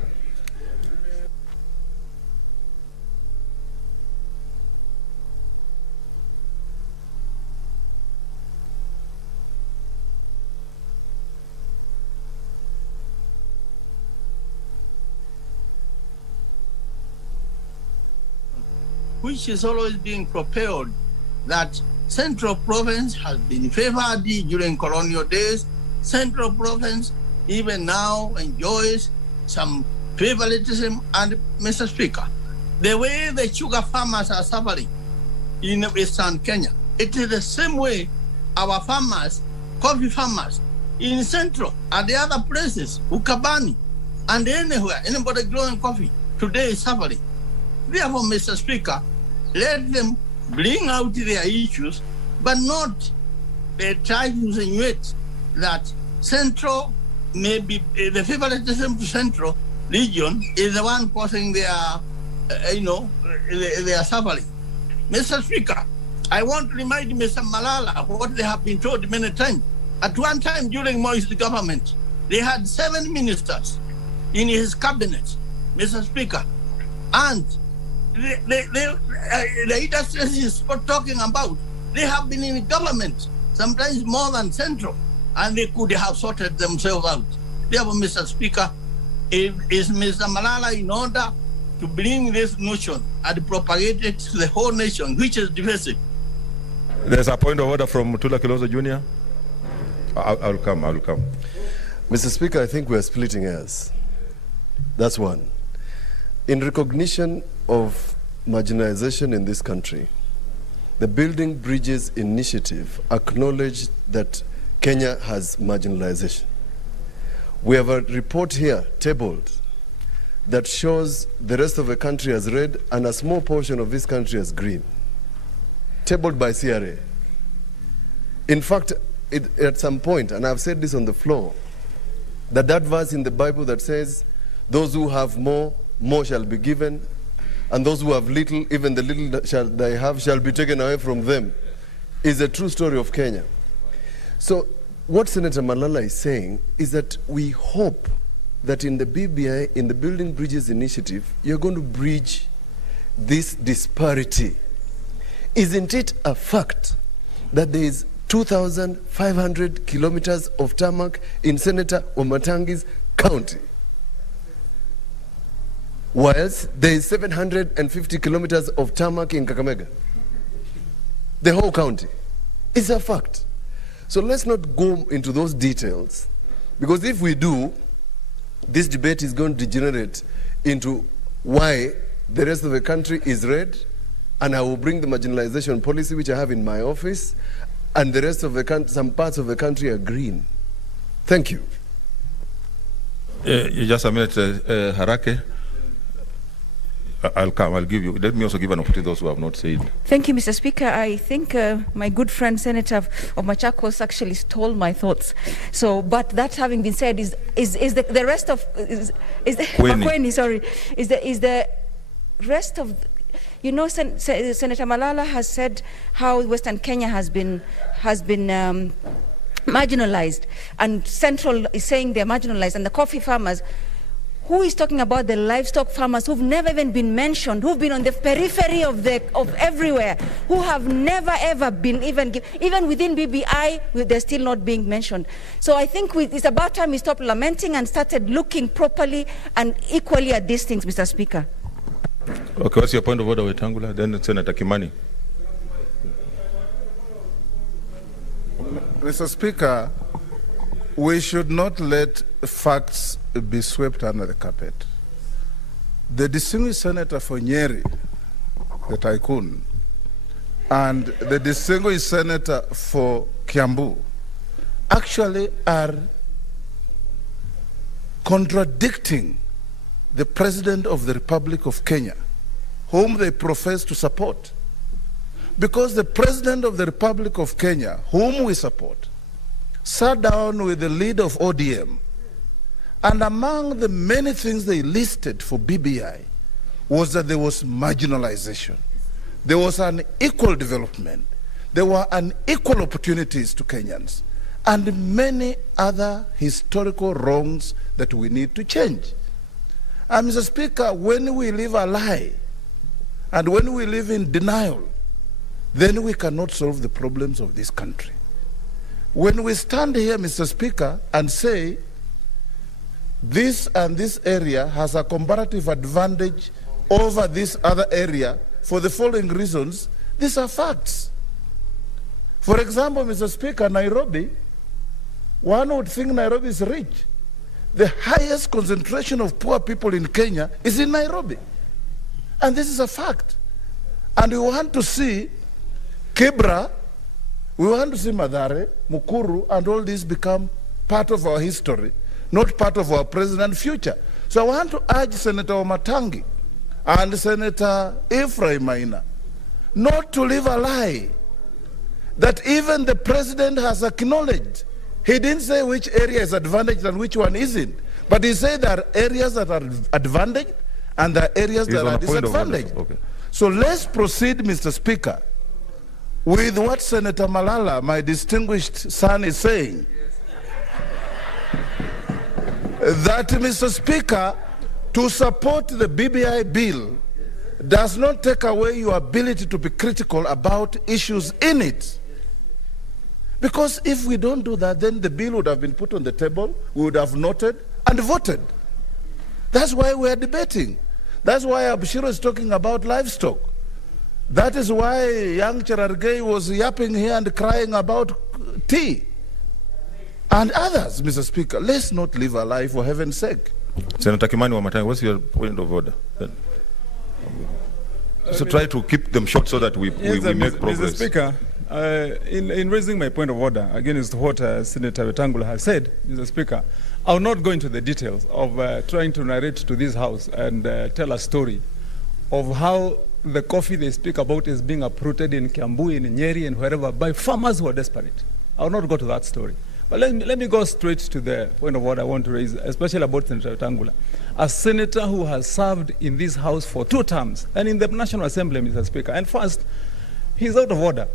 Which is always being propelled, that Central Province has been favored during colonial days. Central Province even now enjoys some favoritism, and Mr. Speaker, the way the sugar farmers are suffering in Western Kenya, it is the same way our farmers, coffee farmers in Central and the other places, Ukabani, and anywhere, anybody growing coffee today is suffering. Therefore, Mr. Speaker, let them bring out their issues, but not try to insinuate that Central, maybe the favoritism to Central region is the one causing their, their suffering. Mr. Speaker, I want to remind Mr. Malala what they have been told many times. At one time during Moi's government, they had 7 ministers in his cabinet, Mr. Speaker, and the industries he's talking about, they have been in government, sometimes more than Central, and they could have sorted themselves out. Therefore, Mr. Speaker, is Mr. Malala in order to bring this notion and propagate it to the whole nation, which is divisive. There's a point of order from Mutula Kilozo Jr. I'll come. Mr. Speaker, I think we're splitting hairs. That's one. In recognition of marginalization in this country, the Building Bridges Initiative acknowledged that Kenya has marginalization. We have a report here tabled that shows the rest of the country as red and a small portion of this country as green, tabled by CRA. In fact, at some point, and I've said this on the floor, that verse in the Bible that says, those who have more shall be given, and those who have little, even the little they have shall be taken away from them, is a true story of Kenya. So what Senator Malala is saying is that we hope that in the BBI, in the Building Bridges Initiative, you're going to bridge this disparity. Isn't it a fact that there is 2,500 kilometers of tarmac in Senator Omatangi's county, whilst there is 750 kilometers of tarmac in Kakamega? The whole county. It's a fact. So let's not go into those details, because if we do, this debate is going to degenerate into why the rest of the country is red, and I will bring the marginalization policy which I have in my office, and the rest of the country, some parts of the country are green. Thank you. Just a minute, Harake. I'll give you. Let me also give an opportunity to those who have not said. Thank you, Mr. Speaker. I think my good friend Senator of Machakos actually stole my thoughts. So, but that having been said, is the rest of is the rest of, you know, Senator Malala has said how Western Kenya has been marginalized, and Central is saying they're marginalized, and the coffee farmers. Who is talking about the livestock farmers who've never even been mentioned, who've been on the periphery of everywhere, who have never ever been even within BBI, they're still not being mentioned. So I think it's about time we stopped lamenting and started looking properly and equally at these things, Mr. Speaker. Okay, what's your point of order, Wetangula? Then Senator Kimani. Mr. Speaker, we should not let facts be swept under the carpet. The distinguished senator for Nyeri, the tycoon, and the distinguished senator for Kiambu actually are contradicting the President of the Republic of Kenya, whom they profess to support. Because the President of the Republic of Kenya, whom we support, sat down with the leader of ODM, and among the many things they listed for BBI was that there was marginalization, there was unequal development, there were unequal opportunities to Kenyans, and many other historical wrongs that we need to change. And Mr. Speaker, when we live a lie, and when we live in denial, then we cannot solve the problems of this country. When we stand here, Mr. Speaker, and say, this and this area has a comparative advantage over this other area for the following reasons, these are facts. For example, Mr. Speaker, Nairobi, one would think Nairobi is rich. the highest concentration of poor people in Kenya is in Nairobi. And this is a fact. And we want to see Kibra, we want to see Mathare, Mukuru, and all these become part of our history, not part of our present and future. So I want to urge Senator Omatangi and Senator Ephraim Maina not to live a lie that even the president has acknowledged. He didn't say which area is advantaged and which one isn't, but he said there are areas that are advantaged and there are areas that are disadvantaged. Okay. So let's proceed, Mr. Speaker, with what Senator Malala, my distinguished son, is saying. That, Mr. Speaker, to support the BBI bill does not take away your ability to be critical about issues in it. Because if we don't do that, then the bill would have been put on the table, we would have noted and voted. That's why we are debating. That's why Abshiro is talking about livestock. That is why young Cherargei was yapping here and crying about tea. And others, Mr. Speaker. Let's not live a lie, for heaven's sake. Senator Kimani Wamatangi, what's your point of order? So try to keep them short so that we make progress. Mr. Speaker, in raising my point of order against what Senator Wetangula has said, Mr. Speaker, I will not go into the details of trying to narrate to this House and tell a story of how the coffee they speak about is being uprooted in Kiambu, in Nyeri, and wherever by farmers who are desperate. I will not go to that story. But let me go straight to the point of what I want to raise, especially about Senator Wetangula. A senator who has served in this House for 2 terms and in the National Assembly, Mr. Speaker. And first, he's out of order.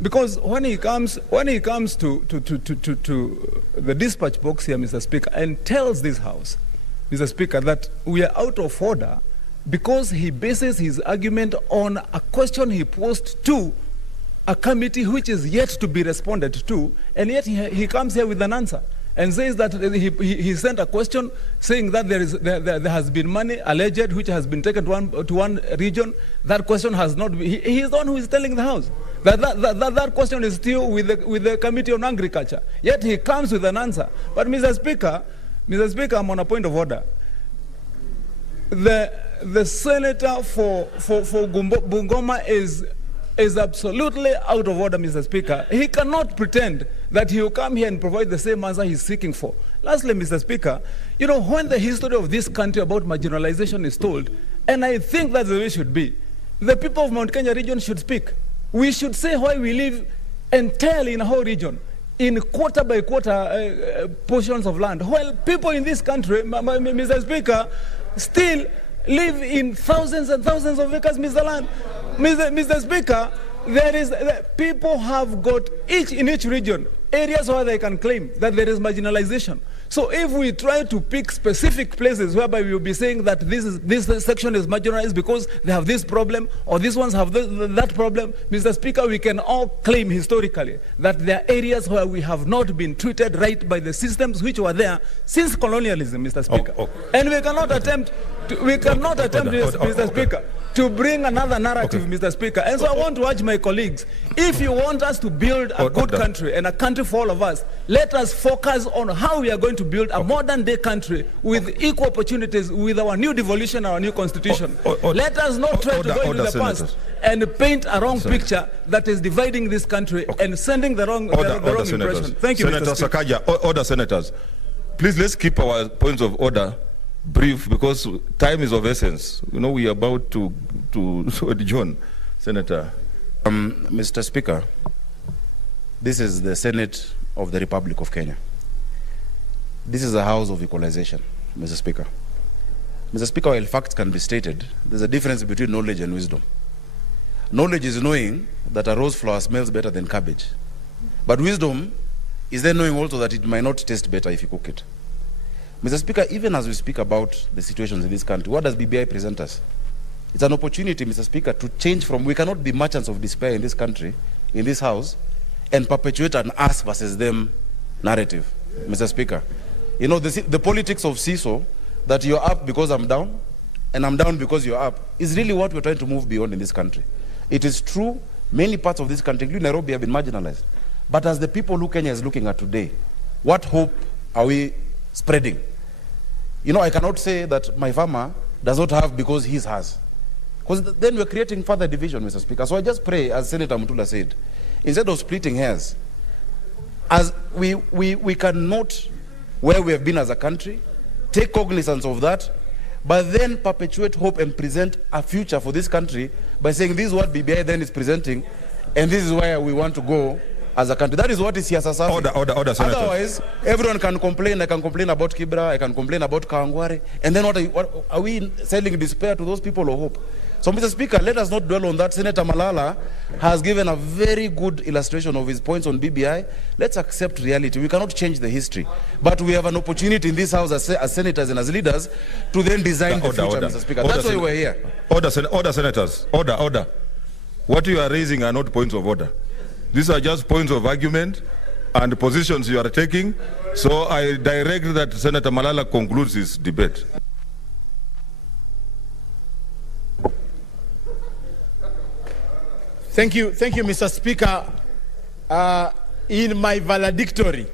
Because when he comes to the dispatch box here, Mr. Speaker, and tells this House, Mr. Speaker, that we are out of order because he bases his argument on a question he posed to a committee which is yet to be responded to, and yet he comes here with an answer and says that he sent a question saying that there has been money alleged which has been taken to one region. That question has not been, he is the one who is telling the House that question is still with the Committee on Agriculture. Yet he comes with an answer. But Mr. Speaker, I'm on a point of order. The senator for Bungoma is absolutely out of order, Mr. Speaker. He cannot pretend that he will come here and provide the same answer he's seeking for. Lastly, Mr. Speaker, you know, when the history of this country about marginalization is told, and I think that's the way it should be, the people of Mount Kenya region should speak. We should say why we live entirely in a whole region, in quarter by quarter portions of land, while people in this country, Mr. Speaker, still live in thousands and thousands of acres, Mr. Speaker, people have got in each region areas where they can claim that there is marginalization. So if we try to pick specific places whereby we will be saying that this section is marginalized because they have this problem or these ones have that problem, Mr. Speaker, we can all claim historically that there are areas where we have not been treated right by the systems which were there since colonialism, Mr. Speaker. And we cannot attempt Mr. Speaker, to bring another narrative, Mr. Speaker. And so I want to urge my colleagues, if you want us to build a good country and a country for all of us, let us focus on how we are going to build a modern day country with equal opportunities with our new devolution, our new constitution. Let us not try to go into the past and paint a wrong picture that is dividing this country and sending the wrong impression. Thank you, Senator Sakaja. Order, senators. Please, let's keep our points of order brief because time is of essence. You know, we are about to adjourn. Senator. Mr. Speaker, this is the Senate of the Republic of Kenya. This is a house of equalization, Mr. Speaker. Mr. Speaker, while facts can be stated, there's a difference between knowledge and wisdom. Knowledge is knowing that a rose flower smells better than cabbage. But wisdom is then knowing also that it might not taste better if you cook it. Mr. Speaker, even as we speak about the situations in this country, what does BBI present us? It's an opportunity, Mr. Speaker, to change from, we cannot be merchants of despair in this country, in this house, and perpetuate an us versus them narrative, Mr. Speaker. You know, the politics of seesaw, that you're up because I'm down, and I'm down because you're up, is really what we're trying to move beyond in this country. It is true, many parts of this country, including Nairobi, have been marginalized. But as the people who Kenya is looking at today, what hope are we spreading. You know, I cannot say that my farmer does not have because his has. Because then we're creating further division, Mr. Speaker. So I just pray, as Senator Mutula said, instead of splitting hairs, as we cannot, where we have been as a country, take cognizance of that, but then perpetuate hope and present a future for this country by saying this is what BBI then is presenting, and this is where we want to go as a country. That is what is here, Sasa. Order, Senator. Otherwise, everyone can complain. I can complain about Kibra, I can complain about Kawangware, and then what are we selling despair to those people or hope? So, Mr. Speaker, let us not dwell on that. Senator Malala has given a very good illustration of his points on BBI. Let's accept reality. We cannot change the history. But we have an opportunity in this House as senators and as leaders to then design the future, Mr. Speaker. That's why we're here. Order, senators. Order. What you are raising are not points of order. These are just points of argument and positions you are taking. So I direct that Senator Malala concludes his debate. Thank you, Mr. Speaker. In my valedictory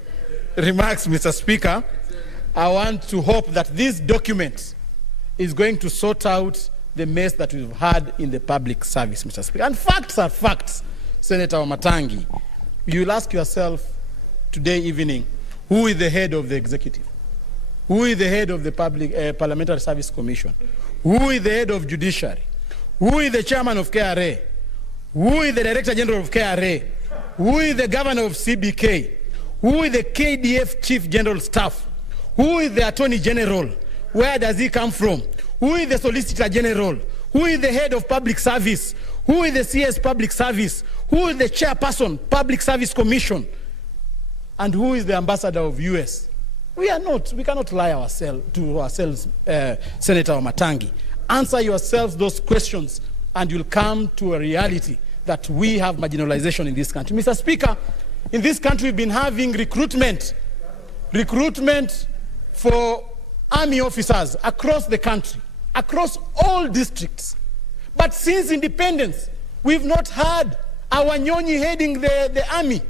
remarks, Mr. Speaker, I want to hope that this document is going to sort out the mess that we've had in the public service, Mr. Speaker. And facts are facts, Senator Wamatangi. You'll ask yourself today evening, who is the head of the executive? Who is the head of the Parliamentary Service Commission? Who is the head of judiciary? Who is the chairman of KRA? Who is the Director General of KRA? Who is the Governor of CBK? Who is the KDF Chief General Staff? Who is the Attorney General? Where does he come from? Who is the Solicitor General? Who is the Head of Public Service? Who is the CS Public Service? Who is the Chairperson, Public Service Commission? And who is the Ambassador of US? We cannot lie to ourselves, Senator Wamatangi. Answer yourselves those questions and you'll come to a reality that we have marginalization in this country. Mr. Speaker, in this country we've been having recruitment for army officers across the country, across all districts. But since independence, we've not had our Nyonyi heading the army.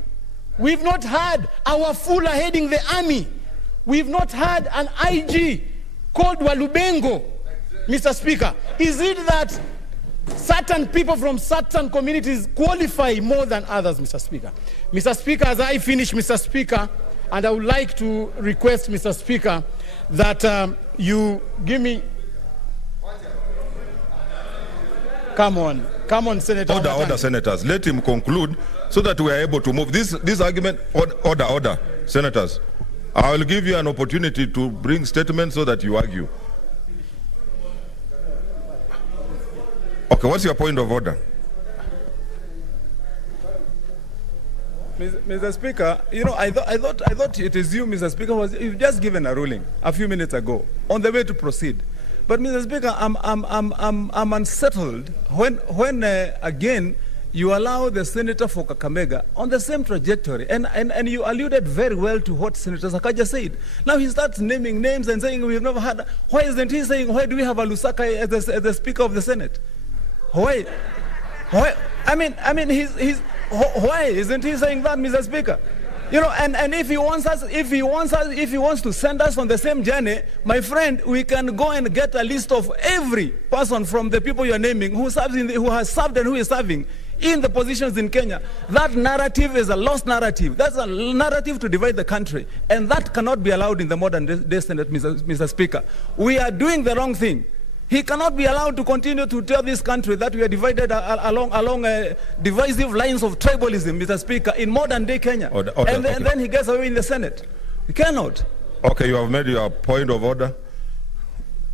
We've not had our Fula heading the army. We've not had an IG called Walubengo. Mr. Speaker, is it that certain people from certain communities qualify more than others, Mr. Speaker? Mr. Speaker, as I finish, Mr. Speaker, and I would like to request, Mr. Speaker, that you give me... Come on, Senator. Order, senators. Let him conclude so that we are able to move. This argument, order, senators. I will give you an opportunity to bring statements so that you argue. Okay, what's your point of order? Mr. Speaker, you know, I thought it is you, Mr. Speaker, you've just given a ruling a few minutes ago on the way to proceed. But Mr. Speaker, I'm unsettled when again you allow the senator for Kakamega on the same trajectory, and you alluded very well to what Senator Sakaja said. Now he starts naming names and saying we've never had. Why isn't he saying why do we have Alusaka as the Speaker of the Senate? Why? I mean, why isn't he saying that, Mr. Speaker? You know, and if he wants to send us on the same journey, my friend, we can go and get a list of every person from the people you're naming who has served and who is serving in the positions in Kenya. That narrative is a lost narrative. That's a narrative to divide the country, and that cannot be allowed in the modern day Senate, Mr. Speaker. We are doing the wrong thing. He cannot be allowed to continue to tell this country that we are divided along divisive lines of tribalism, Mr. Speaker, in modern day Kenya. And then he gets away in the Senate. He cannot. Okay, you have made your point of order.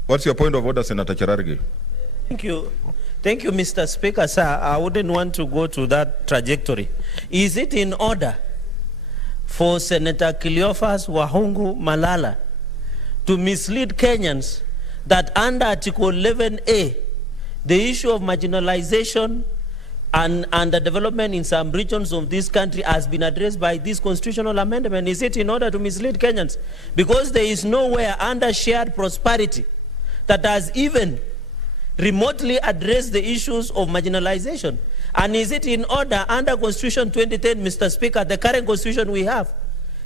What's your point of order, Senator Cherargei? Thank you. Thank you, Mr. Speaker, sir. I wouldn't want to go to that trajectory. Is it in order for Senator Cleophas Wahungu Malala to mislead Kenyans that under Article 11A, the issue of marginalization and the development in some regions of this country has been addressed by this constitutional amendment? Is it in order to mislead Kenyans? Because there is nowhere under shared prosperity that has even remotely addressed the issues of marginalization. And is it in order under Constitution 2010, Mr. Speaker, the current constitution we have?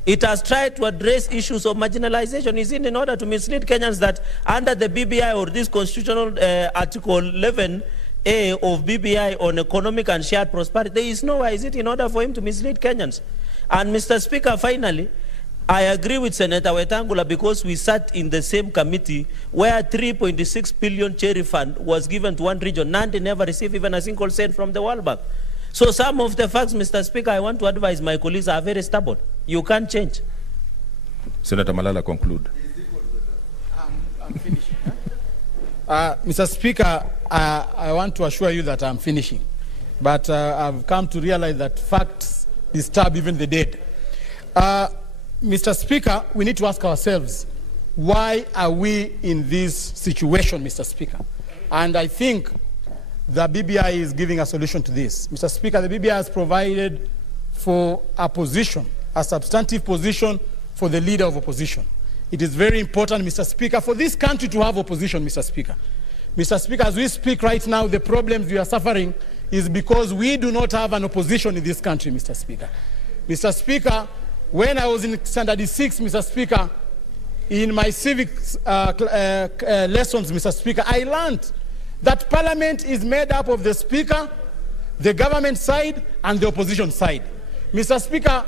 It has tried to address issues of marginalization. Is it in order to mislead Kenyans that under the BBI or this constitutional Article 11A of BBI on economic and shared prosperity, there is no way. Is it in order for him to mislead Kenyans? And Mr. Speaker, finally, I agree with Senator Wetangula because we sat in the same committee where 3.6 billion cherry fund was given to one region. Nandi never received even a single cent from the World Bank. So some of the facts, Mr. Speaker, I want to advise my colleagues are very stubborn. You can't change. Senator Malala, conclude. I'm finishing. Mr. Speaker, I want to assure you that I'm finishing. But I've come to realize that facts disturb even the dead. Mr. Speaker, we need to ask ourselves, why are we in this situation, Mr. Speaker? And I think the BBI is giving a solution to this. Mr. Speaker, the BBI has provided for a position, a substantive position for the leader of opposition. It is very important, Mr. Speaker, for this country to have opposition, Mr. Speaker. Mr. Speaker, as we speak right now, the problems we are suffering is because we do not have an opposition in this country, Mr. Speaker. Mr. Speaker, when I was in Standard 6, Mr. Speaker, in my civics lessons, Mr. Speaker, I learned that Parliament is made up of the Speaker, the government side, and the opposition side. Mr. Speaker,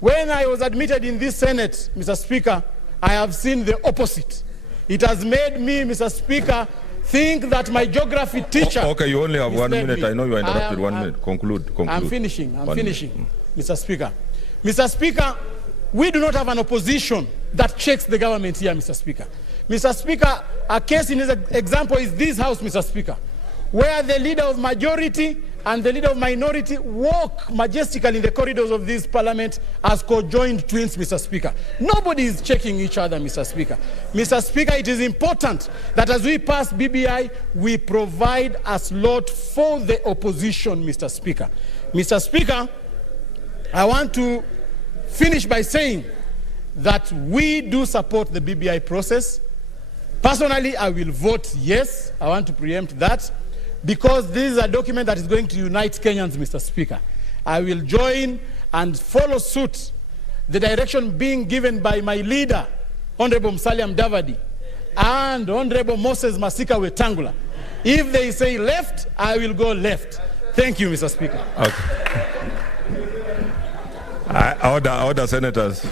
when I was admitted in this Senate, Mr. Speaker, I have seen the opposite. It has made me, Mr. Speaker, think that my geography teacher... Okay, you only have 1 minute. I know you are interrupted. 1 minute. Conclude. I'm finishing. Mr. Speaker. Mr. Speaker, we do not have an opposition that checks the government here, Mr. Speaker. Mr. Speaker, a case in example is this House, Mr. Speaker, where the leader of majority and the leader of minority walk majestically in the corridors of this parliament as co-joined twins, Mr. Speaker. Nobody is checking each other, Mr. Speaker. Mr. Speaker, it is important that as we pass BBI, we provide a slot for the opposition, Mr. Speaker. Mr. Speaker, I want to finish by saying that we do support the BBI process. Personally, I will vote yes. I want to preempt that because this is a document that is going to unite Kenyans, Mr. Speaker. I will join and follow suit the direction being given by my leader, Honorable Musalia Mudavadi, and Honorable Moses Masika Wetangula. If they say left, I will go left. Thank you, Mr. Speaker. Okay. Order, senators.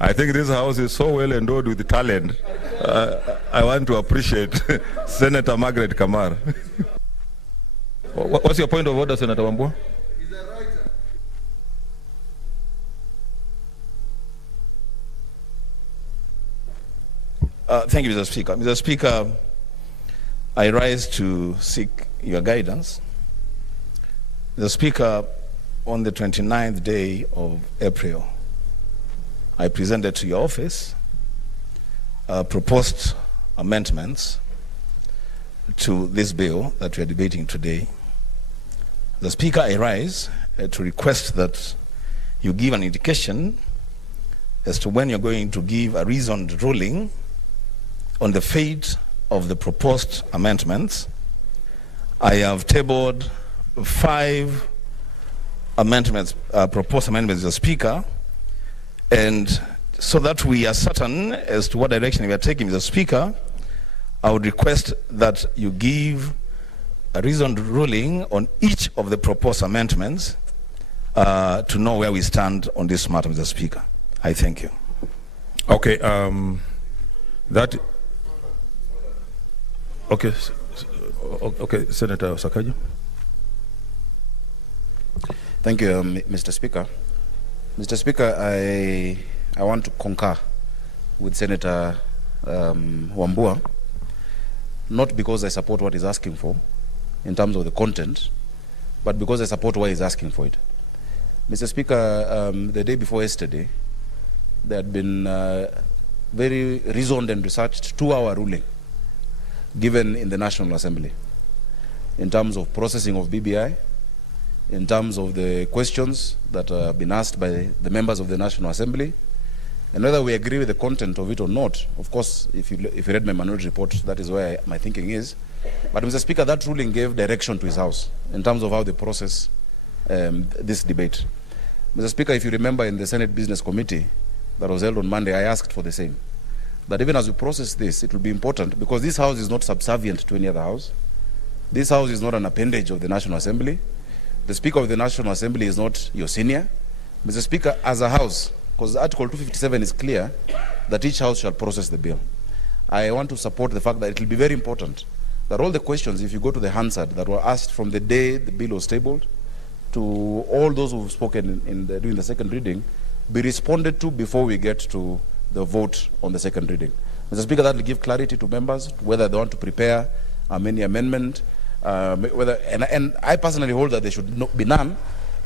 I think this House is so well endowed with talent. I want to appreciate Senator Margaret Kamar. What's your point of order, Senator Wambua? Thank you, Mr. Speaker. Mr. Speaker, I rise to seek your guidance. Mr. Speaker, on the 29th day of April, I presented to your office proposed amendments to this bill that we are debating today. The Speaker, I rise to request that you give an indication as to when you're going to give a reasoned ruling on the fate of the proposed amendments. I have tabled 5 amendments, proposed amendments, Mr. Speaker, and so that we are certain as to what direction we are taking, Mr. Speaker, I would request that you give a reasoned ruling on each of the proposed amendments to know where we stand on this matter, Mr. Speaker. I thank you. Okay, okay, Senator Sakaja. Thank you, Mr. Speaker. Mr. Speaker, I want to concur with Senator Wambua, not because I support what he's asking for in terms of the content, but because I support why he's asking for it. Mr. Speaker, the day before yesterday, there had been very reasoned and researched 2-hour ruling given in the National Assembly in terms of processing of BBI, in terms of the questions that have been asked by the members of the National Assembly, and whether we agree with the content of it or not. Of course, if you read my minority report, that is where my thinking is. But Mr. Speaker, that ruling gave direction to his House in terms of how they process this debate. Mr. Speaker, if you remember in the Senate Business Committee that was held on Monday, I asked for the same. That even as we process this, it will be important because this house is not subservient to any other house. This house is not an appendage of the National Assembly. The Speaker of the National Assembly is not your senior. Mr. Speaker, as a house, because Article 257 is clear that each house shall process the bill. I want to support the fact that it will be very important that all the questions, if you go to the Hansard, that were asked from the day the bill was tabled to all those who have spoken during the second reading, be responded to before we get to the vote on the second reading. Mr. Speaker, that will give clarity to members whether they want to prepare any amendment, and I personally hold that there should not be none,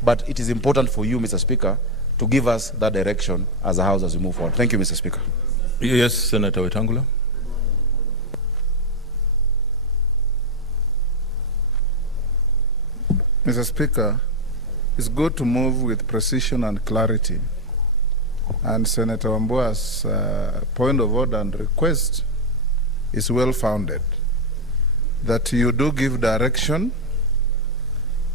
but it is important for you, Mr. Speaker, to give us that direction as a House as we move forward. Thank you, Mr. Speaker. Yes, Senator Wetangula. Mr. Speaker, it's good to move with precision and clarity. And Senator Wambua's point of order and request is well-founded. That you do give direction.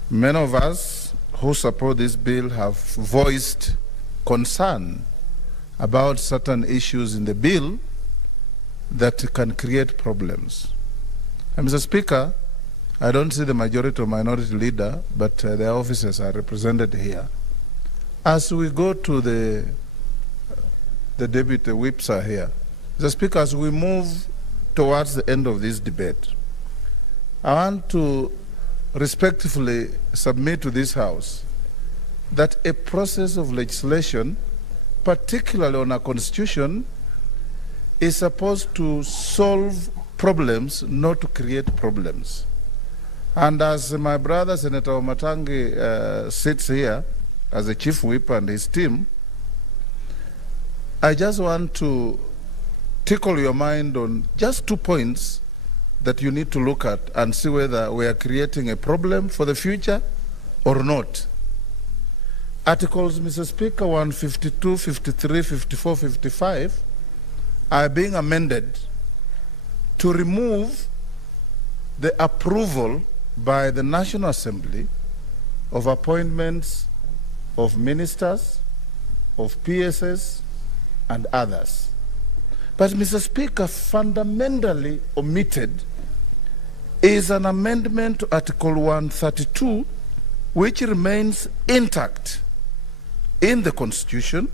Many of us who support this bill have voiced concern about certain issues in the bill that can create problems. And Mr. Speaker, I don't see the majority or minority leader, but their officers are represented here. As we go to the deputy whips are here. Mr. Speaker, as we move towards the end of this debate, I want to respectfully submit to this House that a process of legislation, particularly on a constitution, is supposed to solve problems, not to create problems. And as my brother, Senator Omatangi, sits here as a chief whip and his team, I just want to tickle your mind on just 2 points that you need to look at and see whether we are creating a problem for the future or not. Articles, Mr. Speaker, 152, 53, 54, 55 are being amended to remove the approval by the National Assembly of appointments of ministers, of PSS, and others. But, Mr. Speaker, fundamentally omitted is an amendment to Article 132, which remains intact in the Constitution,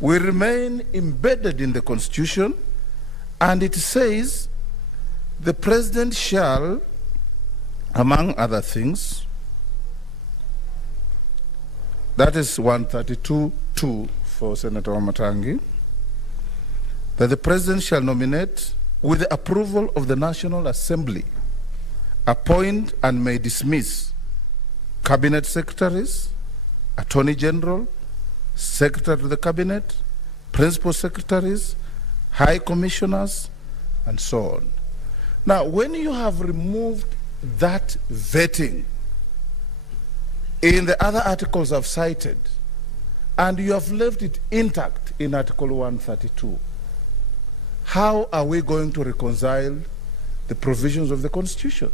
will remain embedded in the Constitution, and it says the President shall, among other things, that is 132.2 for Senator Wamatangi, that the President shall nominate, with the approval of the National Assembly, appoint and may dismiss Cabinet Secretaries, Attorney General, Secretary to the Cabinet, Principal Secretaries, High Commissioners, and so on. Now, when you have removed that vetting in the other articles I've cited, and you have left it intact in Article 132, how are we going to reconcile the provisions of the Constitution?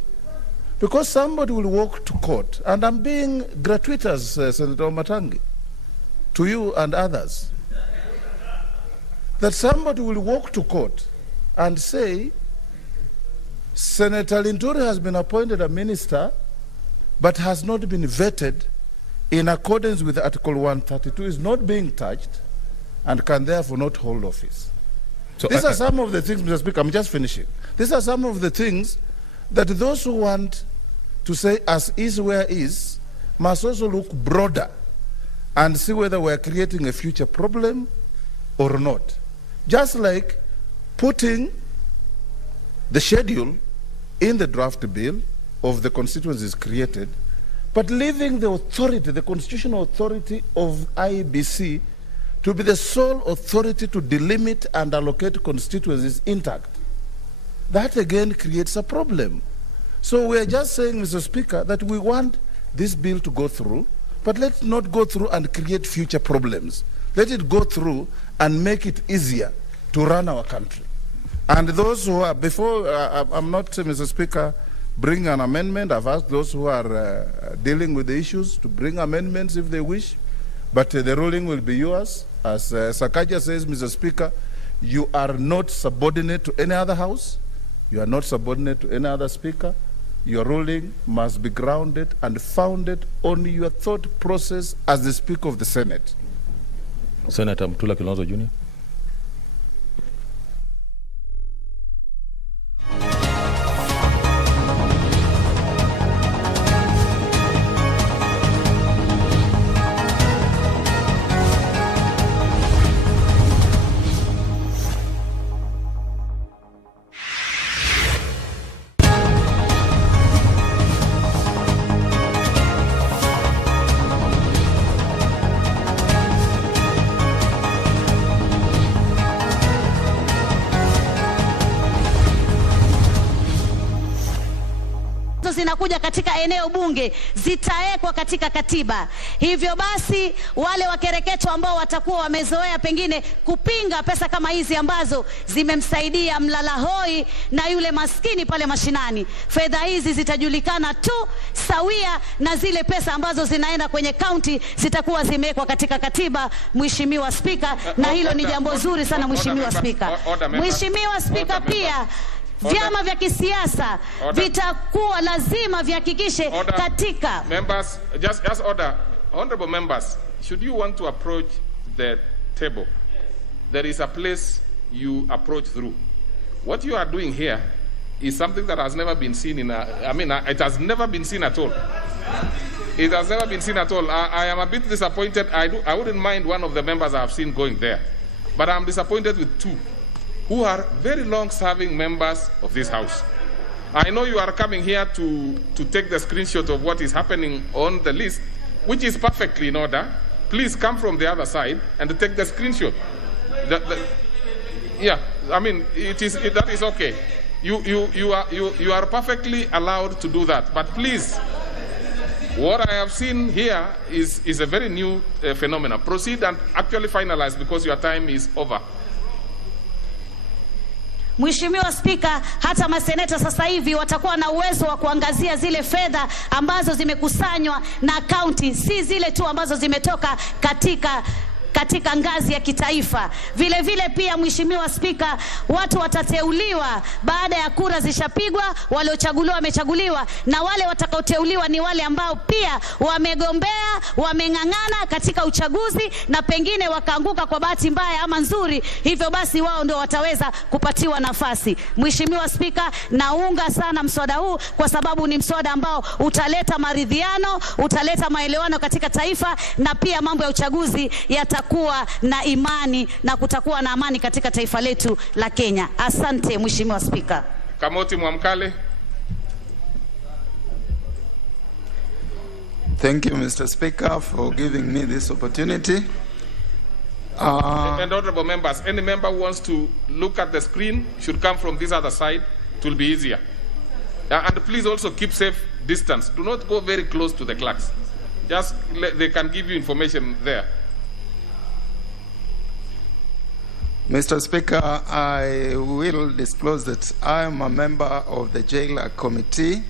Because somebody will walk to court, and I'm being gratuitous, Senator Matangi, to you and others, that somebody will walk to court and say, Senator Linturi has been appointed a minister, but has not been vetted in accordance with Article 132, is not being touched, and can therefore not hold office. So these are some of the things, Mr. Speaker, I'm just finishing. These are some of the things that those who want to say as is where is must also look broader and see whether we're creating a future problem or not. Just like putting the schedule in the draft bill of the constituencies created, but leaving the authority, the constitutional authority of IEBC, to be the sole authority to delimit and allocate constituencies intact. That again creates a problem. So we're just saying, Mr. Speaker, that we want this bill to go through, but let's not go through and create future problems. Let it go through and make it easier to run our country. And those who are, before, I'm not, Mr. Speaker, bring an amendment. I've asked those who are dealing with the issues to bring amendments if they wish. But the ruling will be yours. As Sakaja says, Mr. Speaker, you are not subordinate to any other house. You are not subordinate to any other speaker. Your ruling must be grounded and founded on your thought process as the Speaker of the Senate. Senator Mutula Kilonzo Jr. zinakuja katika eneo bunge zitawekwa katika katiba. Hivyo basi wale wakereketo ambao watakuwa wamezoea pengine kupinga pesa kama hizi ambazo zimemsaidia mlala hoi na yule maskini pale mashinani, fedha hizi zitajulikana tu sawia na zile pesa ambazo zinaenda kwenye kaunti zitakuwa zimewekwa katika katiba, Mheshimiwa Spika, na hilo ni jambo zuri sana Mheshimiwa Spika. Mheshimiwa Spika, pia vyama vya kisiasa vitakuwa lazima vihakikishe katika members, just order. Honorable members, should you want to approach the table, there is a place you approach through. What you are doing here is something that has never been seen in it has never been seen at all. It has never been seen at all. I am a bit disappointed. I wouldn't mind one of the members I have seen going there, but I'm disappointed with two who are very long-serving members of this House. I know you are coming here to take the screenshot of what is happening on the list, which is perfectly in order. Please come from the other side and take the screenshot. Yeah, I mean, that is okay. You are perfectly allowed to do that. But please, what I have seen here is a very new phenomenon. Proceed and actually finalize because your time is over. Mheshimiwa Spika, hata maseneta sasa hivi watakuwa na uwezo wa kuangazia zile fedha ambazo zimekusanywa na kaunti, si zile tu ambazo zimetoka katika ngazi ya kitaifa. Vile vile pia Mheshimiwa Spika, watu watateuliwa baada ya kura zishapigwa, waliochaguliwa wamechaguliwa, na wale watakaoteuliwa ni wale ambao pia wamegombea, wameng'ang'ana katika uchaguzi na pengine wakaanguka kwa bahati mbaya ama nzuri, hivyo basi wao ndio wataweza kupatiwa nafasi. Mheshimiwa Spika, naunga sana mswada huu kwa sababu ni mswada ambao utaleta maridhiano, utaleta maelewano katika taifa, na pia mambo ya uchaguzi yatakuwa na imani na kutakuwa na amani katika taifa letu la Kenya. Asante Mheshimiwa Spika. Kamoti Mwamkale. Thank you, Mr. Speaker, for giving me this opportunity. And honorable members, any member who wants to look at the screen should come from this other side. It will be easier. And please also keep safe distance. Do not go very close to the clerks. Just they can give you information there. Mr. Speaker, I will disclose that I am a member of the Jailer Committee,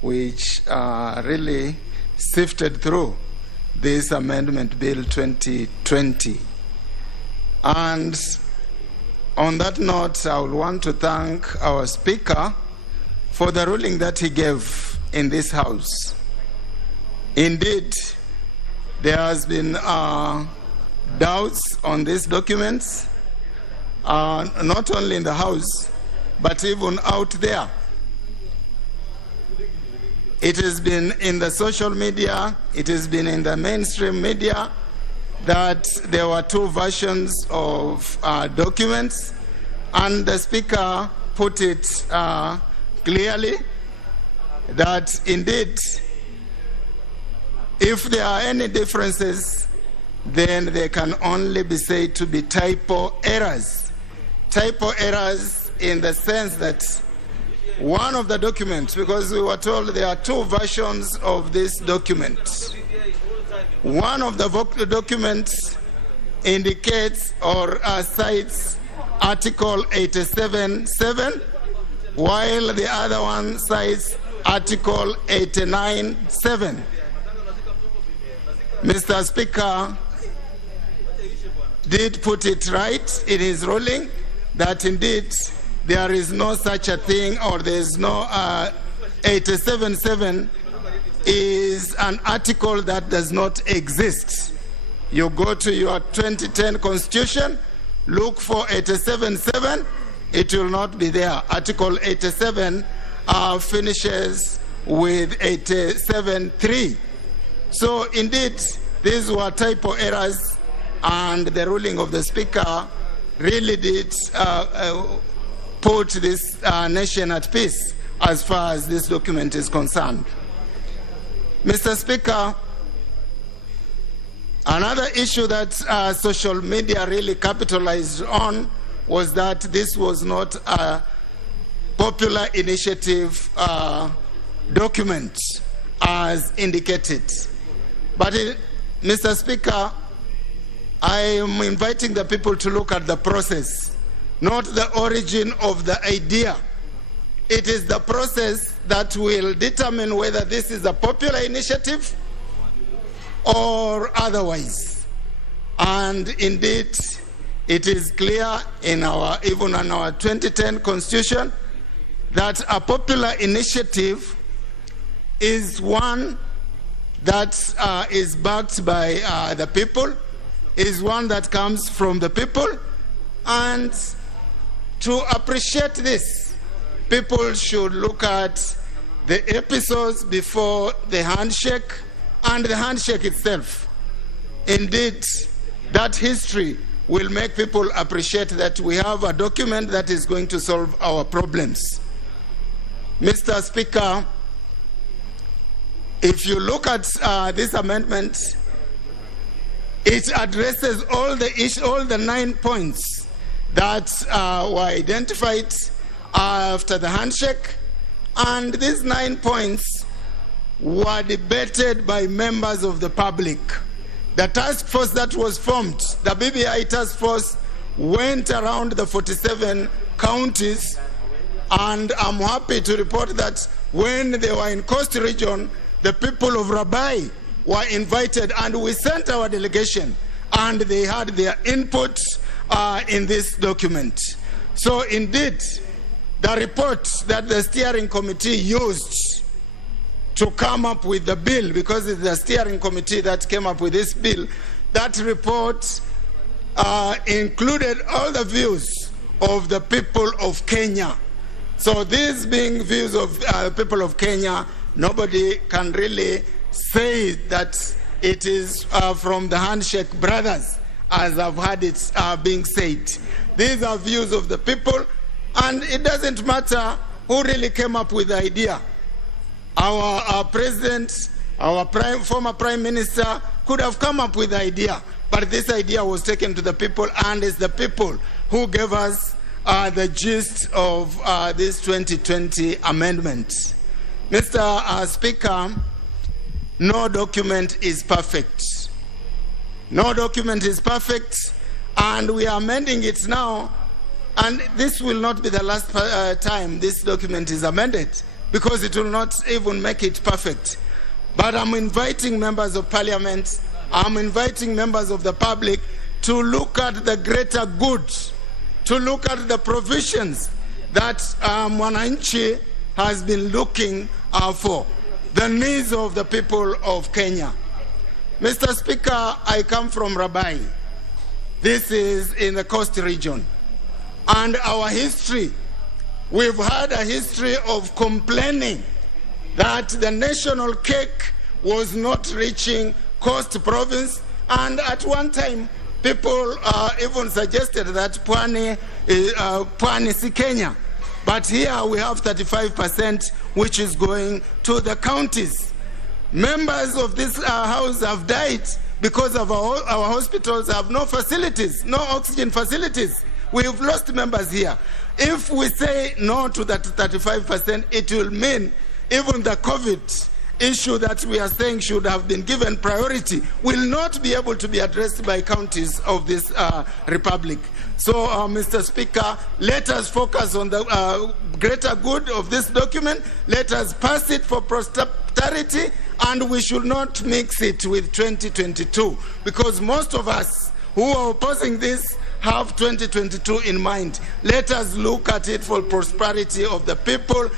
which really sifted through this Amendment Bill 2020. And on that note, I would want to thank our Speaker for the ruling that he gave in this House. Indeed, there has been doubts on these documents, not only in the House, but even out there. It has been in the social media, it has been in the mainstream media that there were two versions of documents, and the Speaker put it clearly that indeed, if there are any differences, then they can only be said to be typo errors. Typo errors in the sense that one of the documents, because we were told there are two versions of this document. One of the documents indicates or cites Article 87.7, while the other one cites Article 89.7. Mr. Speaker, did put it right in his ruling that indeed there is no such a thing, or there is no 87.7 is an article that does not exist. You go to your 2010 Constitution, look for 87.7, it will not be there. Article 87 finishes with 87.3. So indeed, these were typo errors, and the ruling of the Speaker really did put this nation at peace as far as this document is concerned. Mr. Speaker, another issue that social media really capitalized on was that this was not a popular initiative document as indicated. But Mr. Speaker, I am inviting the people to look at the process, not the origin of the idea. It is the process that will determine whether this is a popular initiative or otherwise. And indeed, it is clear in even in our 2010 Constitution that a popular initiative is one that is backed by the people, is one that comes from the people, and to appreciate this, people should look at the episodes before the handshake and the handshake itself. Indeed, that history will make people appreciate that we have a document that is going to solve our problems. Mr. Speaker, if you look at this amendment, it addresses all the 9 points that were identified after the handshake, and these 9 points were debated by members of the public. The task force that was formed, the BBI task force, went around the 47 counties, and I'm happy to report that when they were in Coast Region, the people of Rabai were invited, and we sent our delegation, and they had their input in this document. So indeed, the report that the steering committee used to come up with the bill, because it's the steering committee that came up with this bill, that report included all the views of the people of Kenya. So these being views of people of Kenya, nobody can really say that it is from the handshake brothers, as I've heard it being said. These are views of the people, and it doesn't matter who really came up with the idea. Our president, our former prime minister could have come up with the idea, but this idea was taken to the people, and it's the people who gave us the gist of this 2020 amendment. Mr. Speaker, no document is perfect. No document is perfect, and we are amending it now, and this will not be the last time this document is amended, because it will not even make it perfect. But I'm inviting members of parliament, I'm inviting members of the public to look at the greater good, to look at the provisions that Mwananchi has been looking for, the needs of the people of Kenya. Mr. Speaker, I come from Rabai. This is in the Coast Region. And our history, we've had a history of complaining that the national cake was not reaching Coast Province, and at one time people even suggested that Pwani si Kenya. But here we have 35%, which is going to the counties. Members of this house have died because of our hospitals have no facilities, no oxygen facilities. We've lost members here. If we say no to that 35%, it will mean even the COVID issue that we are saying should have been given priority will not be able to be addressed by counties of this republic. So, Mr. Speaker, let us focus on the greater good of this document. Let us pass it for posterity, and we should not mix it with 2022, because most of us who are opposing this have 2022 in mind. Let us look at it for prosperity of the people